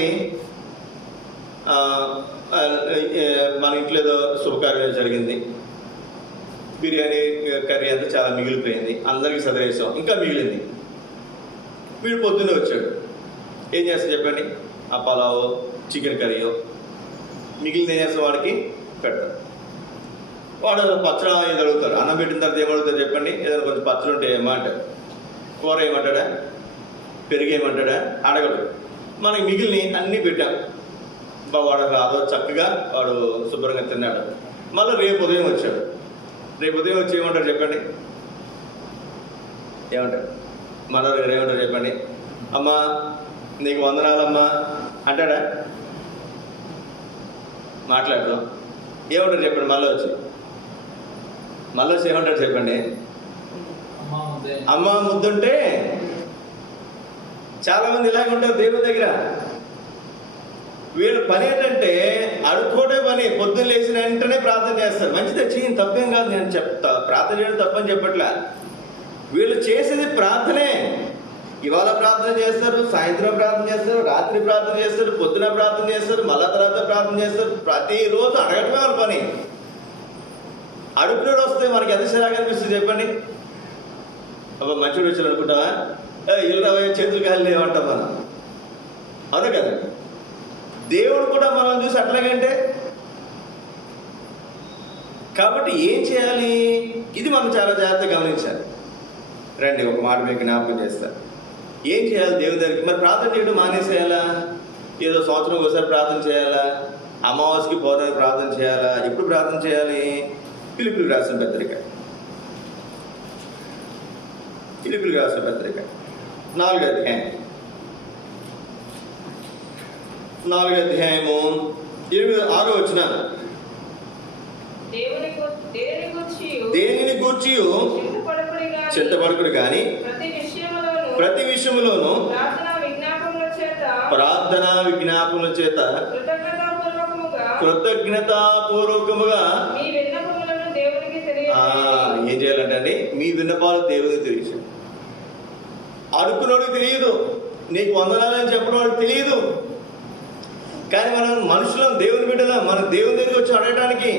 మన ఇంట్లో ఏదో శుభకార్యం జరిగింది, బిర్యానీ కర్రీ అంతా చాలా మిగిలిపోయింది, అందరికీ సదరేసాం, ఇంకా మిగిలింది. వీడు పొద్దున్నే వచ్చాడు, ఏం చేస్తా చెప్పండి? ఆ పలావో చికెన్ కర్రీయో మిగిలింది ఏం చేస్తాం? వాడికి పెడతారు. వాడు పచ్చడి ఏది అడుగుతారు, అన్నం పెట్టిన తర్వాత ఏమడుగుతారు చెప్పండి? ఏదైనా కొంచెం పచ్చడి ఉంటే ఏమంటాడు? కూర ఏమంటాడా? పెరుగు ఏమంటాడా? అడగడు. మనకి మిగిలిని అన్నీ పెట్టాం. వాడు రాదో చక్కగా వాడు శుభ్రంగా తిన్నాడు. మళ్ళీ రేపు ఉదయం వచ్చాడు. రేపు ఉదయం వచ్చి ఏమంటారు చెప్పండి? ఏమంటారు? మన దగ్గర ఏమంటారు చెప్పండి? అమ్మా నీకు వందనాలమ్మా అంటాడా? మాట్లాడతాం. ఏమంటారు చెప్పండి? మళ్ళీ వచ్చి ఏమంటారు చెప్పండి? అమ్మ ముద్దుంటే. చాలా మంది ఇలాగ ఉంటారు దేవుని దగ్గర. వీళ్ళ పని ఏంటంటే అడుక్కోవడే పని. పొద్దున్న లేచిన వెంటనే ప్రార్థన చేస్తారు. మంచిదే, చేయండి, తప్పేం కాదు, నేను చెప్తా, ప్రార్థన చేయడం తప్పని చెప్పట్లా. వీళ్ళు చేసేది ప్రార్థనే. ఇవాళ ప్రార్థన చేస్తారు, సాయంత్రం ప్రార్థన చేస్తారు, రాత్రి ప్రార్థన చేస్తారు, పొద్దున ప్రార్థన చేస్తారు, మళ్ళా తర్వాత ప్రార్థన చేస్తారు. ప్రతిరోజు అడగటమే వాళ్ళ పని. అడుగునాడు వస్తే మనకి ఎంత చిరాగా అనిపిస్తుంది చెప్పండి? అబ్బా మంచిగా వచ్చాడు అనుకుంటావా? ఇల్లు చేతులు కాళ్ళు లేవంటాం మనం, అవునా కదా? దేవుడు కూడా మనం చూసి అట్లాగంటే. కాబట్టి ఏం చేయాలి? ఇది మనం చాలా జాగ్రత్తగా గమనించాలి. రండి, ఒక మాట మీకు జ్ఞాపకం చేస్తారు. ఏం చేయాలి దేవుని దగ్గరికి? మరి ప్రార్థన చేయడం మానేసేయాలా? ఏదో సంవత్సరం ఒకసారి ప్రార్థన చేయాలా? అమావాస్యకి పౌర్ణమికి ప్రార్థన చేయాలా? ఎప్పుడు ప్రార్థన చేయాలి? పిలుపులకు రాసిన పత్రిక 4వ అధ్యాయం 6వ వచనం. దేనిని గూర్చి చింతపడకుడు గాని ప్రతి విషయములోను ప్రార్థనా విజ్ఞాపముల చేత కృతజ్ఞతాపూర్వకముగా ఏం చేయాలంటే మీ విన్నపాలు దేవునికి తెలియదు. అడుక్కున్నాడు తెలియదు, నీకు వందనాలని చెప్పడం వాడికి తెలియదు. కానీ మనం మనుషులం, దేవుని బిడ్డలం, మనం దేవుని దగ్గరికి వచ్చి అడగటానికి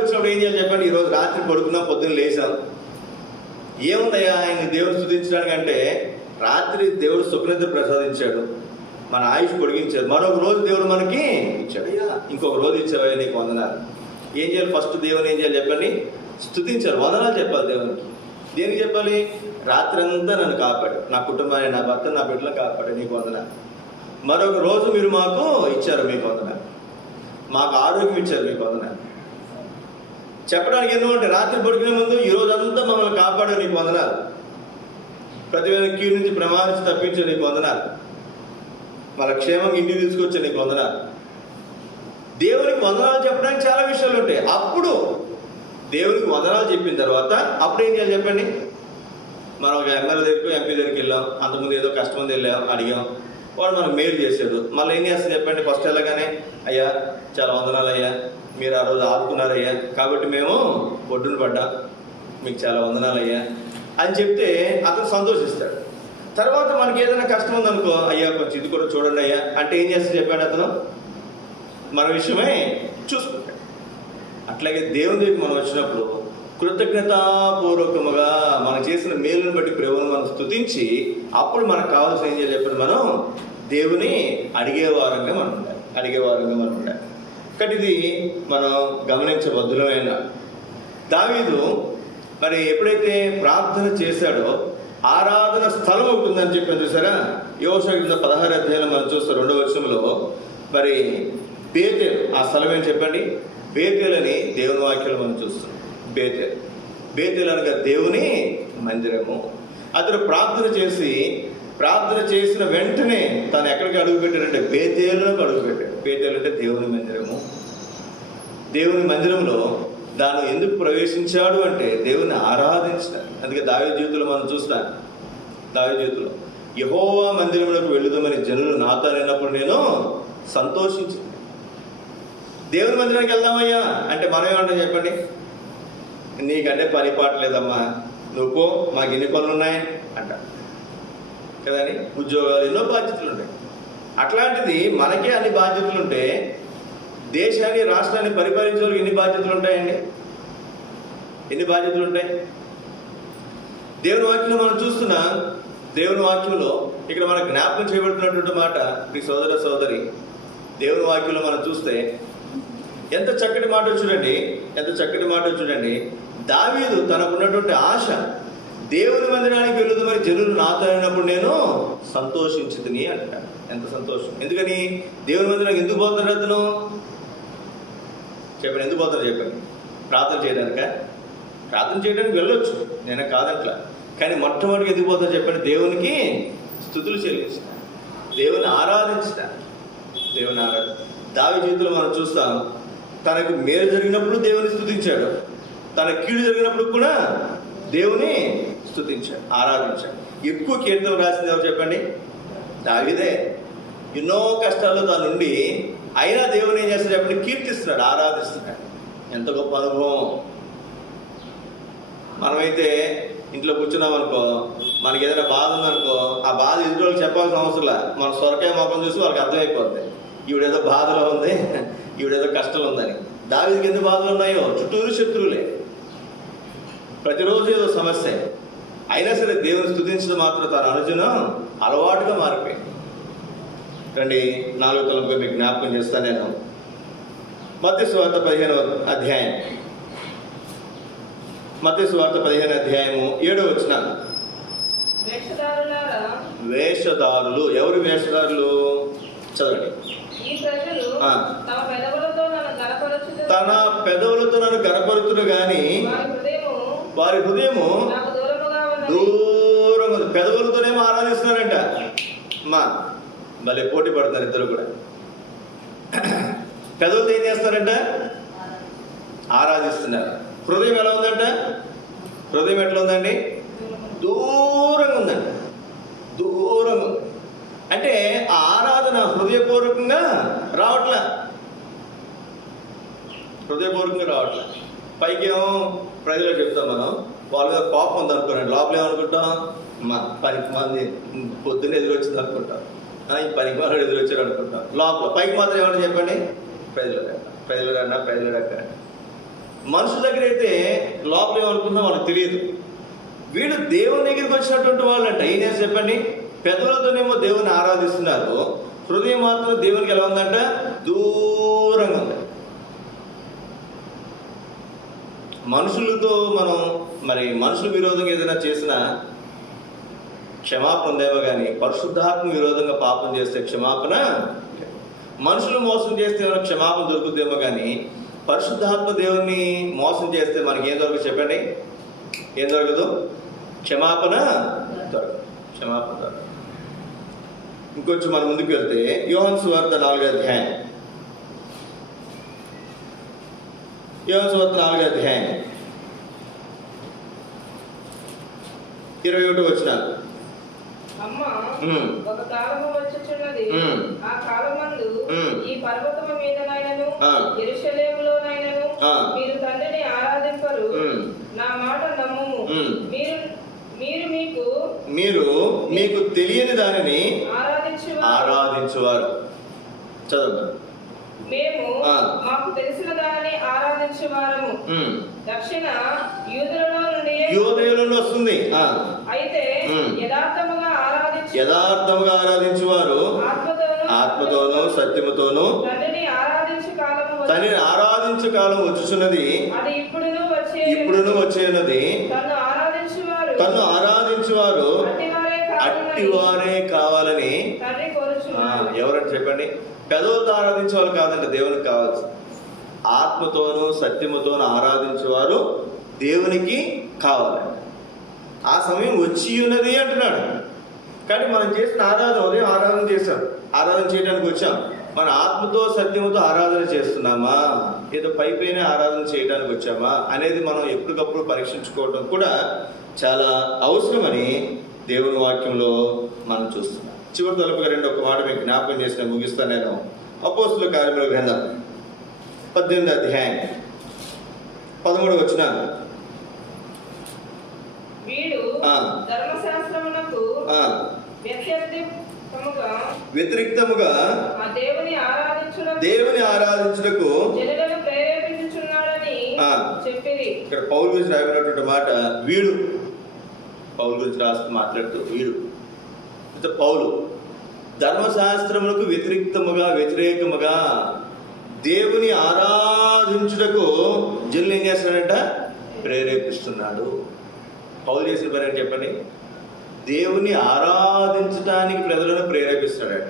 వచ్చినప్పుడు ఏం చేయాలి చెప్పండి? ఈరోజు రాత్రి పడుకున్నాం, పొద్దున్న లేసాం, ఏముందయ్యా ఆయన దేవుని స్తుతించడానికి అంటే, రాత్రి దేవుడు సుఖనిద్ర ప్రసాదించాడు, మన ఆయుష్ పొడిగించాడు, మరొక రోజు దేవుడు మనకి ఇచ్చాడు. అయ్యా ఇంకొక రోజు ఇచ్చావయ్యా, నీకు వందనాలు. ఏం చేయాలి? ఫస్ట్ దేవుని ఏం చేయాలి చెప్పండి? స్తుతించాలి, వందనాలు చెప్పాలి దేవునికి. దేనికి చెప్పాలి? రాత్రి అంతా నన్ను కాపాడు, నా కుటుంబాన్ని, నా భర్త, నా బిడ్డలను కాపాడు, నీకు వందనాలు. మరొక రోజు మీరు మాకు ఇచ్చారు, మీకు వందనాలు. మాకు ఆరోగ్యం ఇచ్చారు, మీకు వందనాలు. చెప్పడానికి ఎన్నో అంటే రాత్రి పడుకునే ముందు ఈ రోజంతా మమ్మల్ని కాపాడు, నీకు వందనాలు. ప్రతివేళ కీడు నుంచి ప్రమాదం నుంచి తప్పించే నీకు వందనాలు. వాళ్ళ క్షేమంగా ఇంటికి తీసుకొచ్చే నీకు వందనాలు. దేవునికి వందనాలు చెప్పడానికి చాలా విషయాలు ఉంటాయి. అప్పుడు దేవునికి వందనాలు చెప్పిన తర్వాత అప్పుడు ఏం చేయాలి చెప్పండి? మనం ఒక ఎమ్మెల్యే దగ్గరికి, ఎంపీ దగ్గరికి వెళ్ళాం, అంతకుముందు ఏదో కష్టం మంది వెళ్ళాం, అడిగాం, వాడు మనకు మేలు చేసాడు. మళ్ళీ ఏం చేస్తుంది చెప్పండి? ఫస్ట్ వెళ్ళగానే, అయ్యా చాలా వందనాలు అయ్యా, మీరు ఆ రోజు ఆదుకున్నారయ్యా, కాబట్టి మేము ఒడ్డున పడ్డాం, మీకు చాలా వందనాలు అయ్యా అని చెప్తే అతను సంతోషిస్తాడు. తర్వాత మనకి ఏదైనా కష్టం ఉందనుకో, అయ్యా కొంచెం ఇది కూడా చూడండి అయ్యా అంటే ఏం చేస్తే చెప్పాడు? అతను మన విషయమే చూసుకుంటాడు. అట్లాగే దేవుని దగ్గరికి మనం వచ్చినప్పుడు కృతజ్ఞతాపూర్వకముగా మనం చేసిన మేలుని బట్టి ప్రభువుని మనం స్తుతించి అప్పుడు మనకు కావాల్సిన ఏం చేయాలి చెప్పండి? మనం దేవుని అడిగేవారంగా మనం ఉండాలి. కాబట్టి ఇది మనం గమనించబద్దులమైన దావీదు మరి ఎప్పుడైతే ప్రార్థన చేశాడో ఆరాధన స్థలం ఉంటుందని చెప్పాను చూసారా? యోషువ 16 అధ్యాయంలో మనం చూస్తాం 2వ వచనంలో మరి బేతేలు ఆ స్థలం ఏం చెప్పండి? బేతేలు అని దేవుని వాక్యంలో మనం చూస్తాం. బేతేలు అనగా దేవుని మందిరము. అతడు ప్రార్థన చేసిన వెంటనే తను ఎక్కడికి అడుగు పెట్టాడంటే బేతేలులోకి అడుగు పెట్టాడు. బేతేలు అంటే దేవుని మందిరము. దేవుని మందిరంలో దాన్ని ఎందుకు ప్రవేశించాడు అంటే దేవుని ఆరాధించడానికి. అందుకే దావీదు జీవితంలో మనం చూస్తాం. దావీదు జీవితంలో యెహోవా మందిరంలోకి వెళ్ళుదామని జనులు నాతో అన్నప్పుడు నేను సంతోషించింది. దేవుని మందిరానికి వెళ్దామయ్యా అంటే మనం ఏమంటాం చెప్పండి? నీకంటే పని పాట లేదమ్మా, నువ్వు పో, మాకు ఎన్ని పనులు ఉన్నాయి అంట కదండి. ఉద్యోగాలు, ఎన్నో బాధ్యతలు ఉంటాయి. అట్లాంటిది మనకే అన్ని బాధ్యతలు ఉంటే దేశాన్ని, రాష్ట్రాన్ని పరిపాలించే వాళ్ళకి ఎన్ని బాధ్యతలు ఉంటాయండి? ఎన్ని బాధ్యతలు ఉంటాయి? దేవుని వాక్యంలో మనం చూస్తున్నా, దేవుని వాక్యంలో ఇక్కడ మన జ్ఞాపకం చేయబడుతున్నటువంటి మాట, ఈ సోదర సోదరి, దేవుని వాక్యంలో మనం చూస్తే ఎంత చక్కటి మాట చూడండి. దావీదు తనకున్నటువంటి ఆశ, దేవుని మందిరానికి వెళ్ళుదామని జనులు నాతో అయినప్పుడు నేను సంతోషించుతుని అంటాడు. ఎంత సంతోషం! ఎందుకని దేవుని మందిరానికి ఎందుకు పోతాడు అతను? చెప్పండి, ఎందుకు పోతాడు చెప్పండి? ప్రార్థన చేయడానికి వెళ్ళొచ్చు, నేను కాదట్లా. కానీ మొట్టమొదటిగా ఎందుకు పోతాడు చెప్పండి? దేవునికి స్తుతులు చెల్లించిన, దేవుని ఆరాధించిన. దావీదు జీవితంలో మనం చూస్తాం, తనకు మేలు జరిగినప్పుడు దేవుని స్తుతించాడు, తన కీడు జరిగినప్పుడు కూడా దేవుని స్తుతించాడు, ఆరాధించాడు. ఎక్కువ కీర్తనలు రాసింది ఎవరు చెప్పండి? దావీదే. ఎన్నో కష్టాల్లో తానుండి అయినా దేవుని ఏం చేస్తాడు చెప్పండి? కీర్తిస్తున్నాడు, ఆరాధిస్తున్నాడు. ఎంత గొప్ప అనుభవం! మనమైతే ఇంట్లో కూర్చున్నాం అనుకో, మనకి ఏదైనా బాధ ఉందనుకో, ఆ బాధ ఎదుటి చెప్పాల్సిన అవసరంలా, మన సొరకాయ మొఖం చూసి వాళ్ళకి అర్థమైపోద్ది, ఈవిడేదో బాధలో ఉంది, ఈవిడేదో కష్టం ఉందని. దావీదుకి ఎందుకు బాధలు ఉన్నాయో? చుట్టూరు శత్రువులే, ప్రతిరోజు ఏదో సమస్య. అయినా సరే దేవుని స్తుతించడం మాత్రం తన అనుజనం అలవాటుగా మారిపోయింది. రండి 4వ తలంపుగా మీకు జ్ఞాపకం చేస్తాను నేను. మత్తయి సువార్త 15వ అధ్యాయం 7వ వచనం. వేషధారులు. ఎవరు వేషధారులు? చదవండి. తన పెదవులతో నన్ను గనపరుచును గాని వారి హృదయము దూరంగా ఉంది. పెదవులతోనేమో ఆరాధిస్తున్నారంట. అమ్మా భలే పోటీ పడుతున్నారు ఇద్దరు కూడా. పెదవులతో ఏం చేస్తారంట? ఆరాధిస్తున్నారు. హృదయం ఎలా ఉందంట? హృదయం ఎట్లా ఉందండి? దూరంగా ఉందంట. దూరంగా ఉంది అంటే ఆ ఆరాధన హృదయపూర్వకంగా రావట్లా. పైకి ఏమో ప్రజలు చెప్తాం మనం, వాళ్ళ మీద పాపం ఉందనుకోండి, లోపల ఏమనుకుంటాం? పనికి మంది పొద్దున్న ఎదురొచ్చింది అనుకుంటాం, ఈ పనికి మంది ఎదురొచ్చారు అనుకుంటాం. లోపల పైకి మాత్రం ఏమన్నా చెప్పండి? ప్రజలు అక్కడ. మనుషుల దగ్గర అయితే లోపల ఏమనుకుంటున్నా వాళ్ళకి తెలియదు. వీళ్ళు దేవుని దగ్గరికి వచ్చినటువంటి వాళ్ళంట. ఈయన చెప్పండి, పెదవులతోనేమో దేవుని ఆరాధిస్తున్నారు, హృదయం మాత్రం దేవునికి ఎలా ఉందంట? దూరంగా ఉంది. మనుషులతో మనం మనుషుల విరోధంగా ఏదైనా చేసినా క్షమాపణ ఉందేమో కానీ పరిశుద్ధాత్మ విరోధంగా పాపం చేస్తే క్షమాపణ, మనుషులు మోసం చేస్తే ఏమైనా క్షమాపణ దొరుకుతుందేమో కానీ పరిశుద్ధాత్మ దేవుణ్ణి మోసం చేస్తే మనకి ఏం దొరకదు చెప్పండి? ఏం దొరకదు? క్షమాపణ దొరకదు. క్షమాపణ దొరకదు. ఇంకొంచెం మనం ముందుకు వెళ్తే యోహాను సువార్త 4వ అధ్యాయం, యోహాను సువార్త 4వ అధ్యాయం 21వ వచనం. అమ్మ, ఒక కాలము వచ్చుచున్నది, ఆ కాలమందు ఈ పర్వతము మీదనైనను యెరూషలేములోనైనను మీరు తండ్రిని ఆరాధింపరు. నా మాట నమ్ముము. మీరు మీకు తెలియని దానిని ఆరాధించువారు. చదవండి. మేము మాకు తెలిసిన దానిని ఆరాధించువారము. దక్షిణ యూదయలో వస్తుంది. అయితే యథార్థముగా ఆరాధించువారు ఆత్మతోనూ సత్యముతోనూ తండ్రిని ఆరాధించు కాలం వచ్చుచున్నది, ఇప్పుడును వచ్చేనది. తను ఆరాధించువారు అట్టివారే కావాలని ఎవరంటే చెప్పండి? పెదవులతో ఆరాధించేవారు కాదంటే దేవునికి కావాల్సి, ఆత్మతోనూ సత్యముతోనూ ఆరాధించేవారు దేవునికి కావాలి. ఆ సమయం వచ్చి ఉన్నది అంటున్నాడు. కానీ మనం చేసిన ఆరాధన, ఉదయం ఆరాధన చేశాం, ఆరాధన చేయడానికి వచ్చాం. మన ఆత్మతో సత్యముతో ఆరాధన చేస్తున్నామా, ఏదో పైపైన ఆరాధన చేయడానికి వచ్చామా అనేది మనం ఎప్పటికప్పుడు పరీక్షించుకోవడం కూడా చాలా అవసరమని దేవుని వాక్యంలో మనం చూస్తున్నాం. చివరి తలుపుగా ఒక మాట మీకు జ్ఞాపకం చేసిన ముగిస్తాను నేను. అపోస్తుల కార్యముల గ్రంథం 18వ అధ్యాయం 13వ వచనం. వీడు ధర్మశాస్త్రమునకు వ్యతిరేక్తముగా దేవుని ఆరాధించుటకు ప్రేరేపించుచున్నాడని చెప్పిరి. ఇక్కడ పౌలు గురించి రాయబడినటువంటి మాట వీడు. పౌలు గురించి రాస్తూ మాట్లాడుతూ వీడు అంటే పౌలు ధర్మశాస్త్రములకు వ్యతిరేకముగా దేవుని ఆరాధించుటకు జనులు ఏం చేస్తున్నాడంట? ప్రేరేపిస్తున్నాడు. పౌలు చేసిన పని ఏంటి చెప్పండి? దేవుని ఆరాధించడానికి ప్రజలను ప్రేరేపిస్తున్నాడు.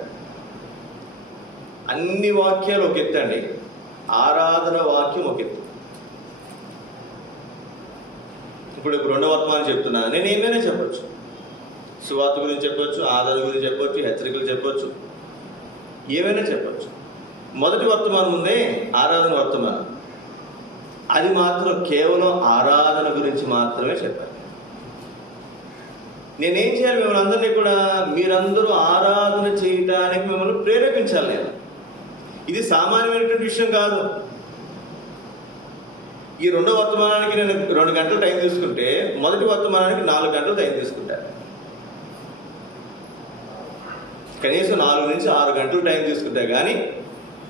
అన్ని వాక్యాలు ఒక ఎత్తు అండి, ఆరాధన వాక్యం ఒక ఎత్తు. ఇప్పుడు రెండవ వర్తమానం చెప్తున్నా, నేను ఏమైనా చెప్పొచ్చు, సువార్త గురించి చెప్పొచ్చు, ఆదరణ గురించి చెప్పొచ్చు, హెచ్చరికలు చెప్పొచ్చు, ఏమైనా చెప్పొచ్చు. మొదటి వర్తమానం ఉందే ఆరాధన వర్తమానం, అది మాత్రం కేవలం ఆరాధన గురించి మాత్రమే చెప్పాను. నేనేం చేయాలి? మిమ్మల్ని అందరినీ కూడా మీరందరూ ఆరాధన చేయడానికి మిమ్మల్ని ప్రేరేపించాలి. నేను ఇది సామాన్యమైనటువంటి విషయం కాదు. ఈ రెండో వర్తమానానికి నేను 2 గంటలు టైం తీసుకుంటే మొదటి వర్తమానానికి 4 గంటలు టైం తీసుకుంటాను. కనీసం 4 నుంచి 6 గంటలు టైం తీసుకుంటా కానీ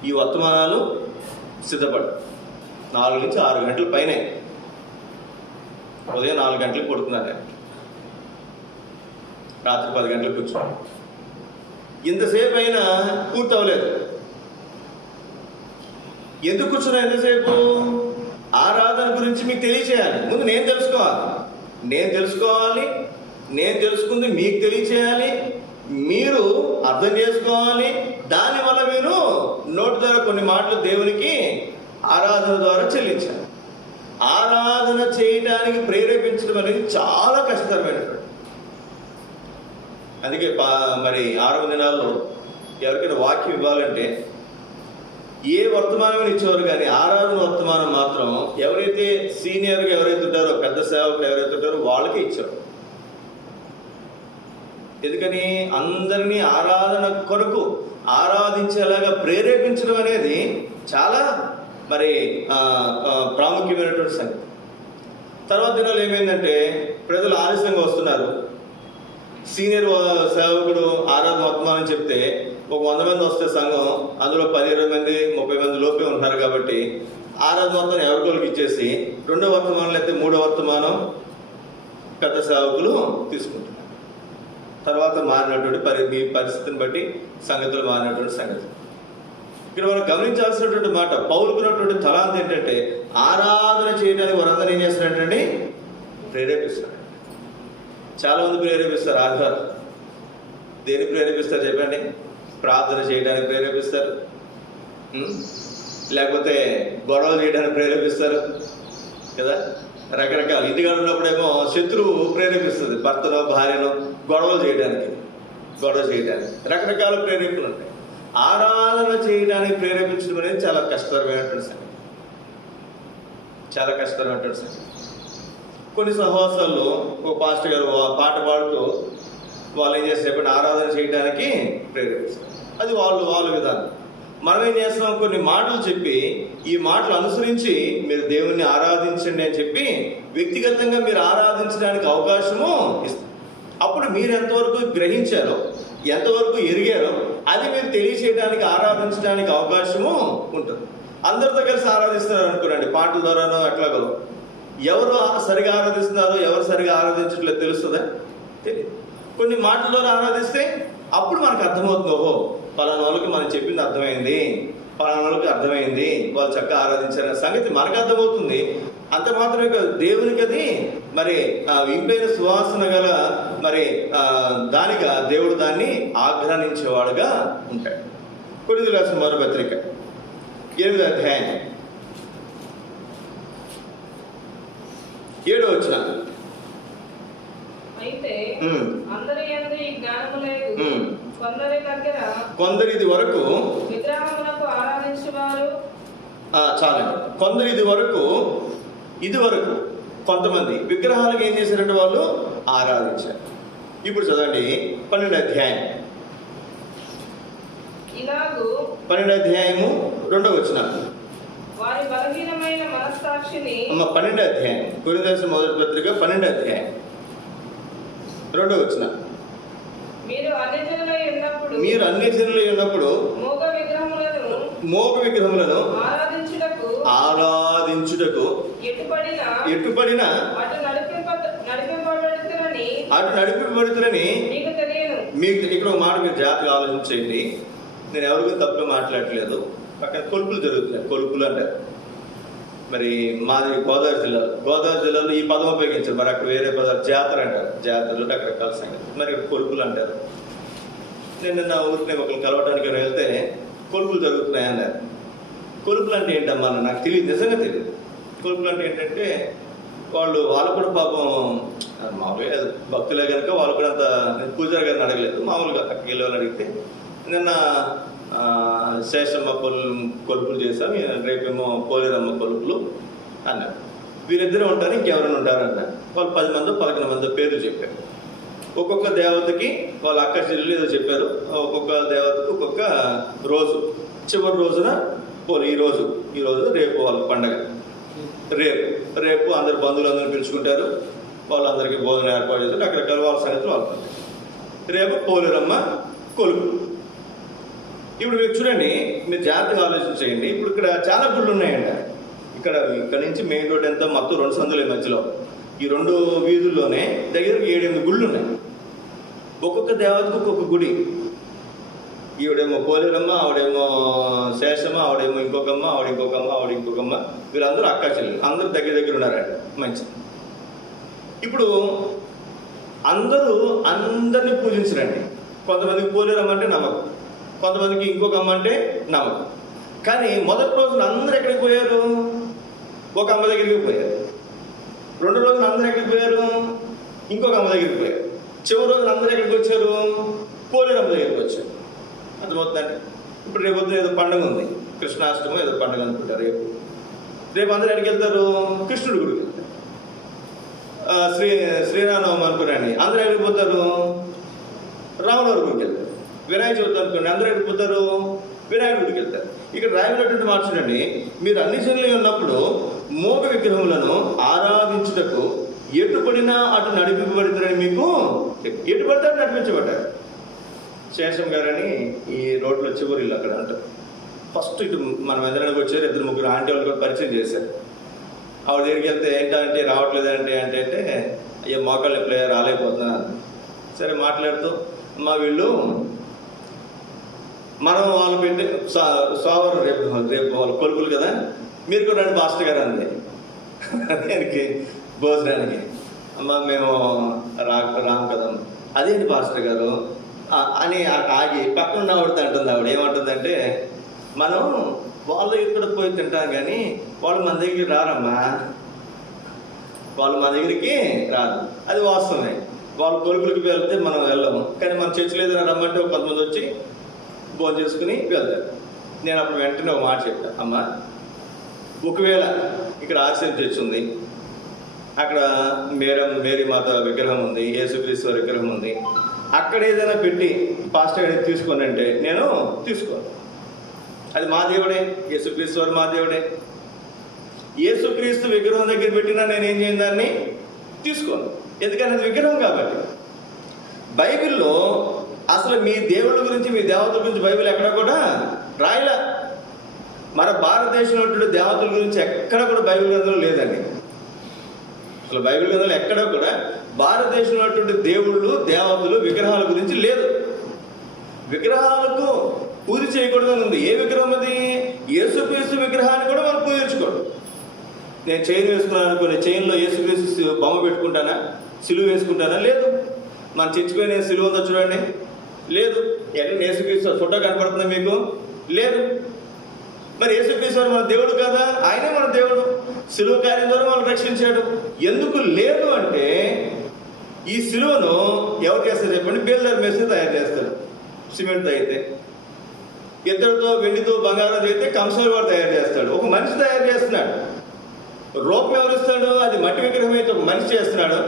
ఈ వర్తమానాలు సిద్ధపడు. 4 నుంచి 6 గంటల పైనే. ఉదయం 4 గంటలకు పడుకున్నాను నేను, రాత్రి 10 గంటలకు కూర్చున్నాను. ఇంతసేపు అయినా పూర్తి అవ్వలేదు. ఎందుకు కూర్చున్నా ఎంతసేపు? ఆరాధన గురించి మీకు తెలియచేయాలి. ముందు నేను తెలుసుకోవాలి, నేను తెలుసుకుంది మీకు తెలియచేయాలి, మీరు అర్థం చేసుకోవాలి. దానివల్ల మీరు నోటి ద్వారా కొన్ని మాటలు దేవునికి ఆరాధన ద్వారా చెల్లించాలి. ఆరాధన చేయడానికి ప్రేరేపించడం అనేది చాలా కష్టతరమైనటువంటి. అందుకే మరి 6వ దినాల్లో ఎవరికైనా వాక్యం ఇవ్వాలంటే ఏ వర్తమానం ఇచ్చేవారు కానీ ఆరాధన వర్తమానం మాత్రం ఎవరైతే సీనియర్గా ఎవరైతే ఉంటారో, పెద్ద సేవకులు ఎవరైతే ఉంటారో వాళ్ళకే ఇచ్చారు. ఎందుకని? అందరినీ ఆరాధన కొరకు ఆరాధించేలాగా ప్రేరేపించడం అనేది చాలా మరి ప్రాముఖ్యమైనటువంటి సంగతి. తర్వాత దినాలు ఏమైందంటే ప్రజలు ఆలస్యంగా వస్తున్నారు. సీనియర్ సేవకుడు ఆరాధన వర్తమానం చెప్తే ఒక 100 మంది వస్తే సంఘం, అందులో 10-20 మంది 30 మంది లోపే ఉంటున్నారు. కాబట్టి ఆరాధన వర్తమానం ఎవరికోళ్ళకి ఇచ్చేసి రెండో వర్తమానం లేకపోతే 3వ వర్తమానం పెద్ద సేవకులు తీసుకుంటున్నారు. తర్వాత మారినటువంటి పరిస్థితిని బట్టి సంగతులు మారినటువంటి సంగతి. ఇక్కడ మనం గమనించాల్సినటువంటి మాట, పౌలుకున్నటువంటి తలాంత ఏంటంటే ఆరాధన చేయడానికి వారందరూ ఏం చేస్తారంటే ప్రేరేపిస్తారు. చాలా మంది ప్రేరేపిస్తారు. ఆదివారం దేని ప్రేరేపిస్తారు చెప్పండి? ప్రార్థన చేయడానికి ప్రేరేపిస్తారు, లేకపోతే గొడవలు చేయడానికి ప్రేరేపిస్తారు కదా. రకరకాల ఇంటికాడ ఉన్నప్పుడేమో శత్రువు ప్రేరేపిస్తుంది భర్తనో భార్యనో గొడవ చేయడానికి రకరకాల ప్రేరేపణలు ఉంటాయి. ఆరాధన చేయడానికి ప్రేరేపించడం అనేది చాలా కష్టతరమైనటువంటి సంగతి, చాలా కష్టతరమైనటువంటి సంగతి. కొన్ని సహవాసాల్లో ఒక పాస్టర్ గారు పాట పాడుతూ వాళ్ళు ఏం చేస్తారు, ఆరాధన చేయడానికి ప్రేరేపిస్తారు. అది వాళ్ళ విధానం. మనం ఏం చేస్తున్నాం, కొన్ని మాటలు చెప్పి ఈ మాటలు అనుసరించి మీరు దేవుణ్ణి ఆరాధించండి అని చెప్పి వ్యక్తిగతంగా మీరు ఆరాధించడానికి అవకాశము ఇస్తాం. అప్పుడు మీరు ఎంతవరకు గ్రహించారో, ఎంతవరకు ఎరిగారో అది మీరు తెలియచేయడానికి, ఆరాధించడానికి అవకాశము ఉంటుంది. అందరితో కలిసి ఆరాధిస్తున్నారు అనుకోండి, పాటల ద్వారానో ఎట్లాగో, ఎవరు సరిగా ఆరాధిస్తున్నారో ఎవరు సరిగా ఆరాధించట్లేదు తెలుస్తుందా? తెలియదు. కొన్ని మాటల ద్వారా ఆరాధిస్తే అప్పుడు మనకు అర్థమవుతుంది, ఓహో పలానా వాళ్ళకి మనం చెప్పింది అర్థమైంది, పలానా వాళ్ళకి అర్థమైంది, వాళ్ళు చక్కగా ఆరాధించారనే సంగతి మనకు అర్థమవుతుంది. అంత మాత్రమే కాదు, దేవునికి అది మరి ఇంపైన సువాసన గల మరి దానిగా దేవుడు దాన్ని ఆగ్రహించేవాడుగా ఉంటాడు. కొరింథీయులకు రాసిన మొదటి పత్రిక 8వ అధ్యాయం 7వ వచనం. అయితే అందరి యందు ఈ జ్ఞానము లేదు, కొందరు ఇది వరకు విగ్రహములకు ఆరాధించువారు. చాలండి. కొందరు ఇది వరకు కొంతమంది విగ్రహాలకు ఏం చేశారంటే వాళ్ళు ఆరాధించారు. ఇప్పుడు చదవండి 12వ అధ్యాయం 12వ అధ్యాయము 2వ వచనం. వారి బలహీనమైన మనస్సాక్షిని 12వ అధ్యాయం కొరింథీయులకు రాసిన మొదటి పత్రిక 12వ అధ్యాయం 2వ వచనం. మీరు అన్ని జనులై ఉన్నప్పుడు మోగ విగ్రహములను ఆరాధించుటకు ఎట్టుపడిన అటు నడిపింపబడుతులని మీకు. ఇక్కడ ఒక మాట మీరు జాగ్రత్తగా ఆలోచించండి. నేను ఎవరికి తప్పుగా మాట్లాడట్లేదు. అక్కడ కొలుపులు జరుగుతున్నాయి. కొలుపులు అంటారు. మరి మాది గోదావరి జిల్లాలో ఈ పదం ఉపయోగించారు. మరి అక్కడ వేరే పదాలు జాతర అంటారు. జాతరలో రకరకాల సంగతి. మరి కొలుపులు అంటారు. నేను నిన్న ఊరికి ఒకరు కలవడానికి వెళ్తే కొలుపులు జరుగుతున్నాయి అన్నారు. కొలుపులు అంటే ఏంటమ్మా నాకు తెలియదు, నిజంగా తెలియదు. కొలుపులు అంటే ఏంటంటే వాళ్ళు కూడా పాపం మామూలుగా భక్తులే కనుక వాళ్ళు కూడా అంత పూజారి గారిని అడగలేదు. మామూలుగా అక్కడికి వెళ్ళి అడిగితే నిన్న శేషమ్మ కొలుపులు చేశాం, రేపేమో పోలేరమ్మ కొలుపులు అన్నారు. వీరిద్దరే ఉంటారు, ఇంకెవరైనా ఉంటారన్నారు. వాళ్ళు 10 మందో 11 మందో పేర్లు చెప్పారు. ఒక్కొక్క దేవతకి వాళ్ళ అక్క చెల్లెలు ఏదో చెప్పారు. ఒక్కొక్క దేవతకు ఒక్కొక్క రోజు, చివరి రోజున ఈ రోజు రేపు వాళ్ళ పండగ. రేపు అందరు బంధువులందరూ పిలుచుకుంటారు. వాళ్ళందరికీ భోజనం ఏర్పాటు చేస్తారు. రకరకాల వాళ్ళ సంగతులు వాళ్ళు. రేపు పోలేరమ్మ కొలుపు. ఇప్పుడు మీరు చూడండి, మీరు జాగ్రత్తగా ఆలోచించేయండి. ఇప్పుడు ఇక్కడ చాలా గుళ్ళు ఉన్నాయండి. ఇక్కడ నుంచి మెయిన్ రోడ్ ఎంత మొత్తం 2 సందుల మధ్యలో ఈ 2 వీధుల్లోనే దగ్గర 7-8 గుళ్ళు ఉన్నాయి. ఒక్కొక్క దేవతకు ఒక్కొక్క గుడి. ఈవిడేమో పోలేరమ్మ, ఆవిడేమో శేషమ్మ, ఆవిడేమో ఇంకొకమ్మ, ఆవిడ ఇంకొకమ్మ. వీళ్ళందరూ అక్క చెల్లెలు, అందరూ దగ్గర ఉన్నారండి. మంచి. ఇప్పుడు అందరినీ పూజించరండి. కొంతమందికి పోలేరమ్మ అంటే నమ్మకం, కొంతమందికి ఇంకొక అమ్మ అంటే నమ్మకం. కానీ మొదటి రోజున అందరూ ఎక్కడికి పోయారు? ఒక అమ్మ దగ్గరికి పోయారు. 2 రోజులు అందరూ ఎక్కడికి పోయారు? ఇంకొక అమ్మ దగ్గరికి పోయారు. చివరి రోజున అందరూ ఎక్కడికి వచ్చారు? పోలేరమ్మ దగ్గరికి వచ్చారు. అర్థమవుతుందండి. ఇప్పుడు రేపు పొద్దున ఏదో పండుగ ఉంది, కృష్ణాష్టమి ఏదో పండుగ అనుకుంటారు. రేపు అందరూ ఎక్కడికి వెళ్తారు? కృష్ణుడి గుడికి వెళ్తారు. శ్రీరామనవమి అనుకున్నాండి, అందరూ ఎక్కడికి పోతారు? రాములవారి గుడికి వెళ్తారు. వినాయక చవితి అనుకోండి, అందరూ ఎక్కడికి పోతారు? వినాయకుడి గుడికి వెళ్తారు. ఇక్కడ రాయబడినటువంటి మాట చూడండి, మీరు అన్ని జనులై ఉన్నప్పుడు మోగ విగ్రహములను ఆరాధించుటకు ఎటుపడినా అటు నడిపింపబడుతారని మీకు. ఎటు పడితే నడిపించబడ్డారు. శేషం గారని ఈ రోడ్లో చివరి ఇల్లు అక్కడ అంటారు. ఫస్ట్ ఇటు మనం ఎదురుకి వచ్చారు. 2-3 ఆంటీ వాళ్ళు కూడా పరిచయం చేశారు. ఆవిడ దగ్గరికి వెళ్తే ఏంటంటే రావట్లేదు అంటే అయ్యో మోకాళ్ళు ఎప్పుడైనా రాలేకపోతున్నాను. సరే మాట్లాడుతూ, వీళ్ళు మనం వాళ్ళు పెట్టి సోమవారం రేపు వాళ్ళ కొలుపులు కదా, మీరు కూడా రండి పాస్టర్ గారు అంది దేనికి, భోజనానికి. అమ్మ మేము రాము కదా. అదేంటి పాస్టర్ గారు అని ఆగి పక్కన ఆవిడతో అంటుంది. ఆవిడ ఏమంటుందంటే, మనం వాళ్ళు ఇక్కడ పోయి తింటాం కానీ వాళ్ళు మన దగ్గరికి రారమ్మా, వాళ్ళు మన దగ్గరికి రాదు. అది వాస్తవమే. వాళ్ళ కొలుపులకి వెళ్తే మనం వెళ్ళము, కానీ మన చర్చిలో ఏదైనా రమ్మంటే కొంతమంది వచ్చి భోజనం చేసుకుని వెళ్తారు. నేను అప్పుడు వెంటనే ఒక మాట చెప్తాను, అమ్మ ఒకవేళ ఇక్కడ ఆర్సీఎం చర్చ్ ఉంది, అక్కడ మేరీ మాత విగ్రహం ఉంది, యేసుక్రీస్తు విగ్రహం ఉంది, అక్కడ ఏదైనా పెట్టి పాస్టర్ గారికి తీసుకోండి అంటే నేను తీసుకోను. అది మా దేవుడే, యేసుక్రీస్తు వారు మా దేవుడే. యేసుక్రీస్తు విగ్రహం దగ్గర పెట్టినా నేనేం చేయను, దాన్ని తీసుకోను. ఎందుకంటే అది విగ్రహం కాబట్టి. బైబిల్లో అసలు మీ దేవుళ్ళ గురించి, మీ దేవతల గురించి బైబిల్ ఎక్కడ కూడా రాయలా. మన భారతదేశంలో ఉన్నటువంటి దేవతల గురించి ఎక్కడ కూడా బైబిల్ గ్రంథంలో లేదండి. అసలు బైబిల్ గ్రంథంలో ఎక్కడ కూడా భారతదేశంలో ఉన్నటువంటి దేవుళ్ళు, దేవతలు, విగ్రహాల గురించి లేదు. విగ్రహాలకు పూజ చేయకూడదని ఉంది. ఏ విగ్రహం అది? యేసుక్రీస్తు విగ్రహాన్ని కూడా మనం పూజించకూడదు. నేను చైన్ వేసుకున్నాను అనుకోని, చైన్లో యేసుక్రీస్తు బొమ్మ పెట్టుకుంటానా, సిలువ వేసుకుంటానా? లేదు. మన చచ్చిపోయిన సిలువ ఉందో చూడండి, లేదు. ఎక్కడ యేసుక్రీస్తు ఫోటో కనపడుతుందా మీకు? లేదు. మరి యేసుక్రీస్తు మన దేవుడు కదా, ఆయనే మన దేవుడు. సిలువ కార్యం ద్వారా మనం రక్షించాడు. ఎందుకు లేదు అంటే, ఈ సిలువను ఎవరు చేస్తారు చెప్పండి? బేల్దారి మేస్త్రి తయారు చేస్తారు. సిమెంట్తో అయితే, ఇద్దరితో వెండితో బంగారం అయితే కంసాలు వాడు తయారు చేస్తాడు. ఒక మనిషి తయారు చేస్తున్నాడు. రూపం ఎవరిస్తాడు? అది మట్టి విగ్రహం అయితే ఒక మనిషి చేస్తున్నాడు.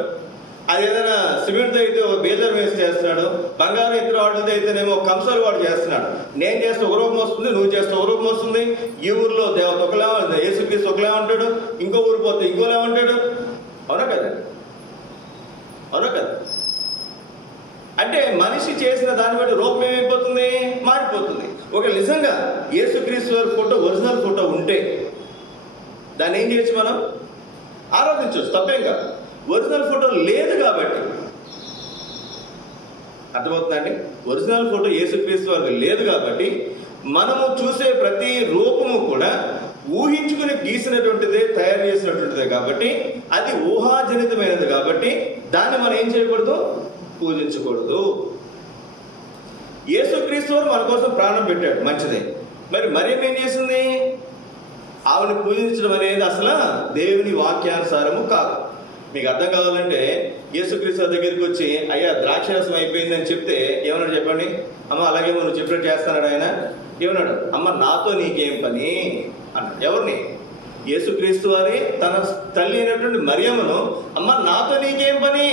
అది ఏదైనా సిమెంట్తో అయితే ఒక బేల్దారి మేస్త్రి చేస్తున్నాడు. బంగారం ఇద్దరు వాటితో అయితేనేమో కంసాలు వాడు చేస్తున్నాడు. నేను చేస్తే ఒక రూపం వస్తుంది, నువ్వు చేస్తే ఒక రూపం వస్తుంది. ఈ ఊర్లో దేవత ఒకలా, యేసుక్రీస్తు ఒకలా ఉంటాడు, ఇంకో ఊరు పోతే ఇంకోలా ఉంటాడు. అవునా కదా? అవునా కదా? అంటే మనిషి చేసిన దాన్ని బట్టి రూపం ఏమైపోతుంది? మారిపోతుంది. ఒక నిజంగా యేసుక్రీస్తు వారి ఫోటో, ఒరిజినల్ ఫోటో ఉంటే దాన్ని ఏం చేయొచ్చు? మనం ఆరాధించవచ్చు, తప్పేం కాదు. ఒరిజినల్ ఫోటో లేదు కాబట్టి, అర్థమవుతుందండి? ఒరిజినల్ ఫోటో యేసుక్రీస్తు వారికి లేదు కాబట్టి మనము చూసే ప్రతి రూపము కూడా ఊహించుకుని గీసినటువంటిదే, తయారు చేసినటువంటిదే కాబట్టి అది ఊహాజనితమైనది కాబట్టి దాన్ని మనం ఏం చేయకూడదు? పూజించకూడదు. యేసుక్రీస్తు వారు మన కోసం ప్రాణం పెట్టాడు, మంచిదే. మరి మరియమ్మ ఏం చేసింది? ఆవిడని పూజించడం అనేది అసలు దేవుని వాక్యానుసారము కాదు. మీకు అర్థం కావాలంటే యేసుక్రీస్తు దగ్గరికి వచ్చి, అయ్యా ద్రాక్షరసం అయిపోయిందని చెప్తే ఏమన్నాడు చెప్పండి? అమ్మ అలాగే నువ్వు చెప్పినట్టు చేస్తాడు ఆయన. ఏమన్నాడు? అమ్మ నాతో నీకేం పని అన్నాడు. ఎవరిని? యేసుక్రీస్తు వారి తన తల్లి అయినటువంటి మరియమ్మను, అమ్మ నాతో నీకేం పని.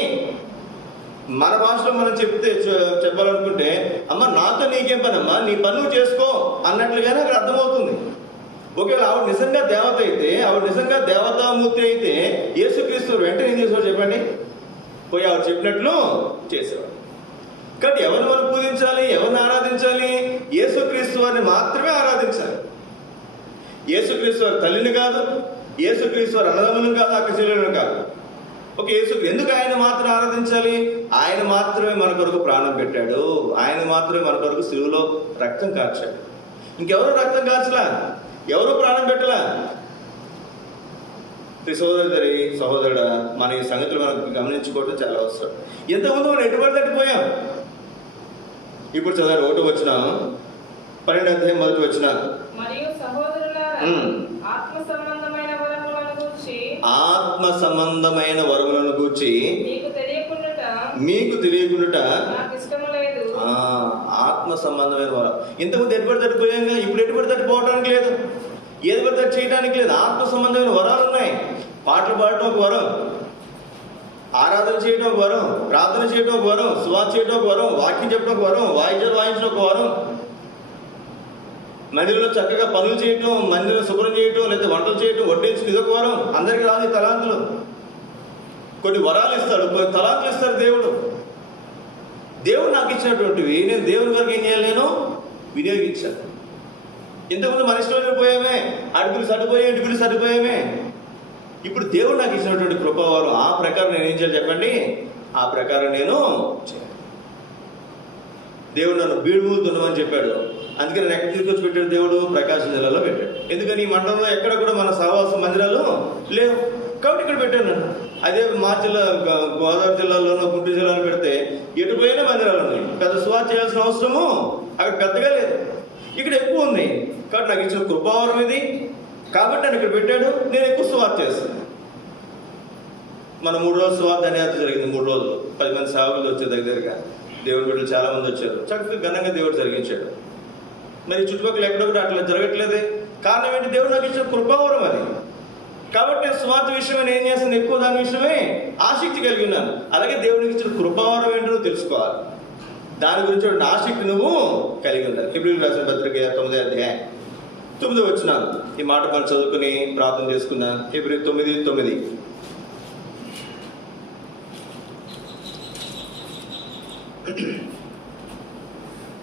మన భాషలో మనం చెప్పాలనుకుంటే, అమ్మ నాతో నీకేం పని అమ్మా, నీ పని నువ్వు చేసుకో అన్నట్లుగానే అక్కడ అర్థమవుతుంది. ఒకవేళ ఆవిడ నిజంగా దేవత అయితే, ఆవిడ నిజంగా దేవతామూర్తి అయితే యేసుక్రీస్తు వెంటనే ఏం చేసేవాడు చెప్పండి? పోయి ఆవిడ చెప్పినట్లు చేసేవాడు. కాబట్టి ఎవరిని మనం పూజించాలి, ఎవరిని ఆరాధించాలి? యేసుక్రీస్తు వారిని మాత్రమే ఆరాధించాలి. యేసుక్రీస్తు వారి తల్లిని కాదు, యేసుక్రీస్తు వారి అన్నదమ్ములను కాదు, అక్క చెల్లెలను కాదు. ఒక ఎందుకు ఆయన మాత్రం ఆరాధించాలి? ఆయన మాత్రమే మన కొరకు ప్రాణం పెట్టాడు. ఆయన మాత్రమే మన కొరకు శిలువలో రక్తం కార్చాడు. ఇంకెవరు రక్తం కార్చలా, ఎవరు ప్రాణం పెట్టలా. సహోదరుడా, మన ఈ సంగతులు మనం గమనించుకోవడం చాలా అవసరం. ఎంతమంది మనం ఎటువంటి తట్టిపోయాం. ఇప్పుడు చదవండి, 1వ వచనం, 12వ అధ్యాయం 1వ వచనం. మరియు సహోదరులారా, ఆత్మ సంబంధమైన వరములను గూర్చి మీకు తెలియకుండా ఆత్మ సంబంధమైన వరం. ఇంతకుముందు ఎటువంటి తట్టిపోయాక ఇప్పుడు ఎటువంటి తట్టిపోవడానికి లేదు, ఏది పడితే చేయడానికి లేదు. ఆత్మ సంబంధమైన వరాలు ఉన్నాయి. పాటలు పాడటం ఒక వరం, ఆరాధన చేయడం ఒక వరం, ప్రార్థన చేయడం ఒక వరం, సువార్త చేయడం ఒక వరం, వాక్యం చెప్పడం ఒక వరం, వాయిద్యాలు వాయించడం ఒక వరం, మందిరంలో చక్కగా పనులు చేయటం, మందిరం శుభ్రం చేయటం, లేదా వంటలు చేయటం, వడ్డించడం, ఇదొక వరం. అందరికీ రాదు తలాంతులు. కొన్ని వరాలు ఇస్తాడు, కొన్ని తలాంతులు ఇస్తాడు దేవుడు. దేవుడు నాకు ఇచ్చినటువంటివి నేను దేవుని వరకు ఏం చేయలేను, వినియోగించాను. ఇంతకుముందు మనిషిలో పోయామే, అడుగులు సరిపోయాయి, ఇటుకులు సరిపోయామే. ఇప్పుడు దేవుడు నాకు ఇచ్చినటువంటి కృపవారం, ఆ ప్రకారం నేను ఏం చేయాలి చెప్పండి? ఆ ప్రకారం నేను చేయాలి. దేవుడు నన్ను బీడుమూలు దున్నమని చెప్పాడు. అందుకే నేను ఎక్కడ తీసుకొచ్చి పెట్టాడు దేవుడు? ప్రకాశం జిల్లాలో పెట్టాడు. ఎందుకని ఈ మండలంలో ఎక్కడ కూడా మన సహవాస మందిరాలు లేవు కాబట్టి ఇక్కడ పెట్టాను నన్ను. అదే మా జిల్లా, గోదావరి జిల్లాలోనూ, గుంటూరు జిల్లాలో పెడితే ఎటుపోయినా మందిరాలు ఉన్నాయి. పెద్ద సువార్త చేయాల్సిన అవసరము అక్కడ పెద్దగా లేదు, ఇక్కడ ఎక్కువ ఉంది. కాబట్టి నాకు ఇచ్చిన కృపావరం ఇది కాబట్టి నన్ను ఇక్కడ పెట్టాడు. నేను ఎక్కువ సువార్త చేస్తాను. మన 3 రోజులు సువార్త ధన్యత జరిగింది. 3 రోజులు 10 మంది సేవకులు వచ్చారు. దగ్గరగా దేవుడి బిడ్డలు చాలా మంది వచ్చారు. చక్కగా ఘనంగా దేవుడు జరిగించాడు. మరి చుట్టుపక్కల ఎక్కడ కూడా అట్లా జరగట్లేదే. కారణం ఏంటి? దేవుడు నాకు ఇచ్చిన కృపావరం అది. కాబట్టి నేను స్వార్థ విషయమే ఏం చేస్తాను, ఎక్కువ దాని విషయమే ఆసక్తి కలిగి ఉన్నాను. అలాగే దేవునికి ఇచ్చిన కృపావరం ఏంటో నువ్వు తెలుసుకోవాలి. దాని గురించి ఆసక్తి నువ్వు కలిగి ఉండాలి. హెబ్రీయులకు రాసిన పత్రిక 9వ అధ్యాయం 9వ వచనం ఈ మాట మనం చదువుకుని ప్రార్థన చేసుకుందాం. హెబ్రీ 9:9.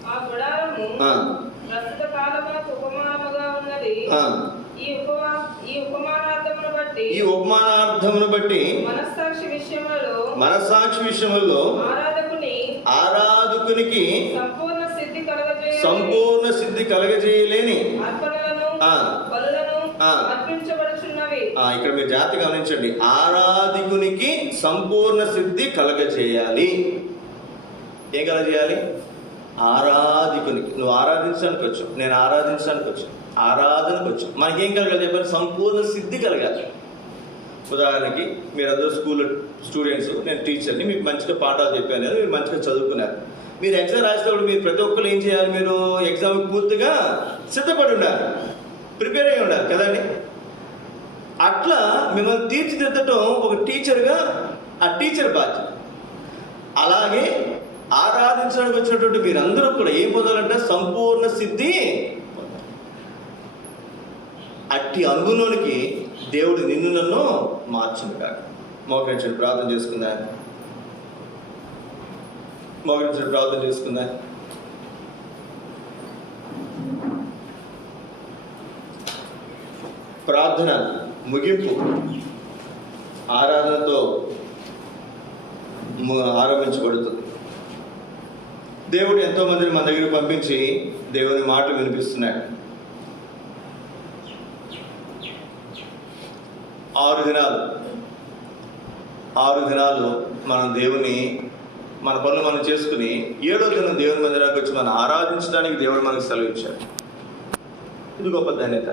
ఆ గుడారము ప్రస్తుత కాలమునకు ఉపమానముగా ఉన్నది. ఈ ఉపమానార్థమును బట్టి మనస్సాక్షి విషయములలో ఆరాధకునికి సంపూర్ణ సిద్ధి కలగజేయలేని ఇక్కడ మీరు జాగ్రత్త గమనించండి. ఆరాధకునికి సంపూర్ణ సిద్ధి కలగజేయాలి. ఏం కలగజేయాలి? ఆరాధకునికి. నువ్వు ఆరాధించడానికి వచ్చావు, నేను ఆరాధించడానికి వచ్చాను, ఆరాధనకు వచ్చాం. మనకేం కలగాలి చెప్పండి? సంపూర్ణ సిద్ధి కలగాలి. ఉదాహరణకి మీరందరూ స్కూల్ స్టూడెంట్స్, నేను టీచర్ని, మీకు మంచిగా పాఠాలు చెప్పాను కదా, మీరు మంచిగా చదువుకున్నారు. మీరు ఎగ్జామ్ రాసేటప్పుడు మీరు ప్రతి ఒక్కరు ఏం చేయాలి? మీరు ఎగ్జామ్కి పూర్తిగా సిద్ధపడి ఉండాలి, ప్రిపేర్ అయ్యి ఉండాలి కదండి. అట్లా మిమ్మల్ని తీర్చిదిద్దటం ఒక టీచర్గా ఆ టీచర్ బాధ్యత. అలాగే ఆరాధించడానికి వచ్చినటువంటి మీరందరూ కూడా ఏం పొందాలంటే సంపూర్ణ సిద్ధి. అట్టి అనుగుణానికి దేవుడు నిన్ను నన్ను మార్చును కాక. మోకరించండి, ప్రార్థన చేసుకుందా. మోకరించండి, ప్రార్థన చేసుకుందా. ప్రార్థన ముగింపు ఆరాధనతో ఆరంభించబడుతుంది. దేవుడు ఎంతో మందిని మన దగ్గర పంపించి దేవుని మాటలు వినిపిస్తున్నాడు. 6 దినాలు మనం దేవుని మన పనులు మనం చేసుకుని 7వ దినం దేవుని మందిరానికి వచ్చి మనం ఆరాధించడానికి దేవుడు మనకు సెలవు ఇచ్చాడు. ఇది గొప్ప ధన్యత.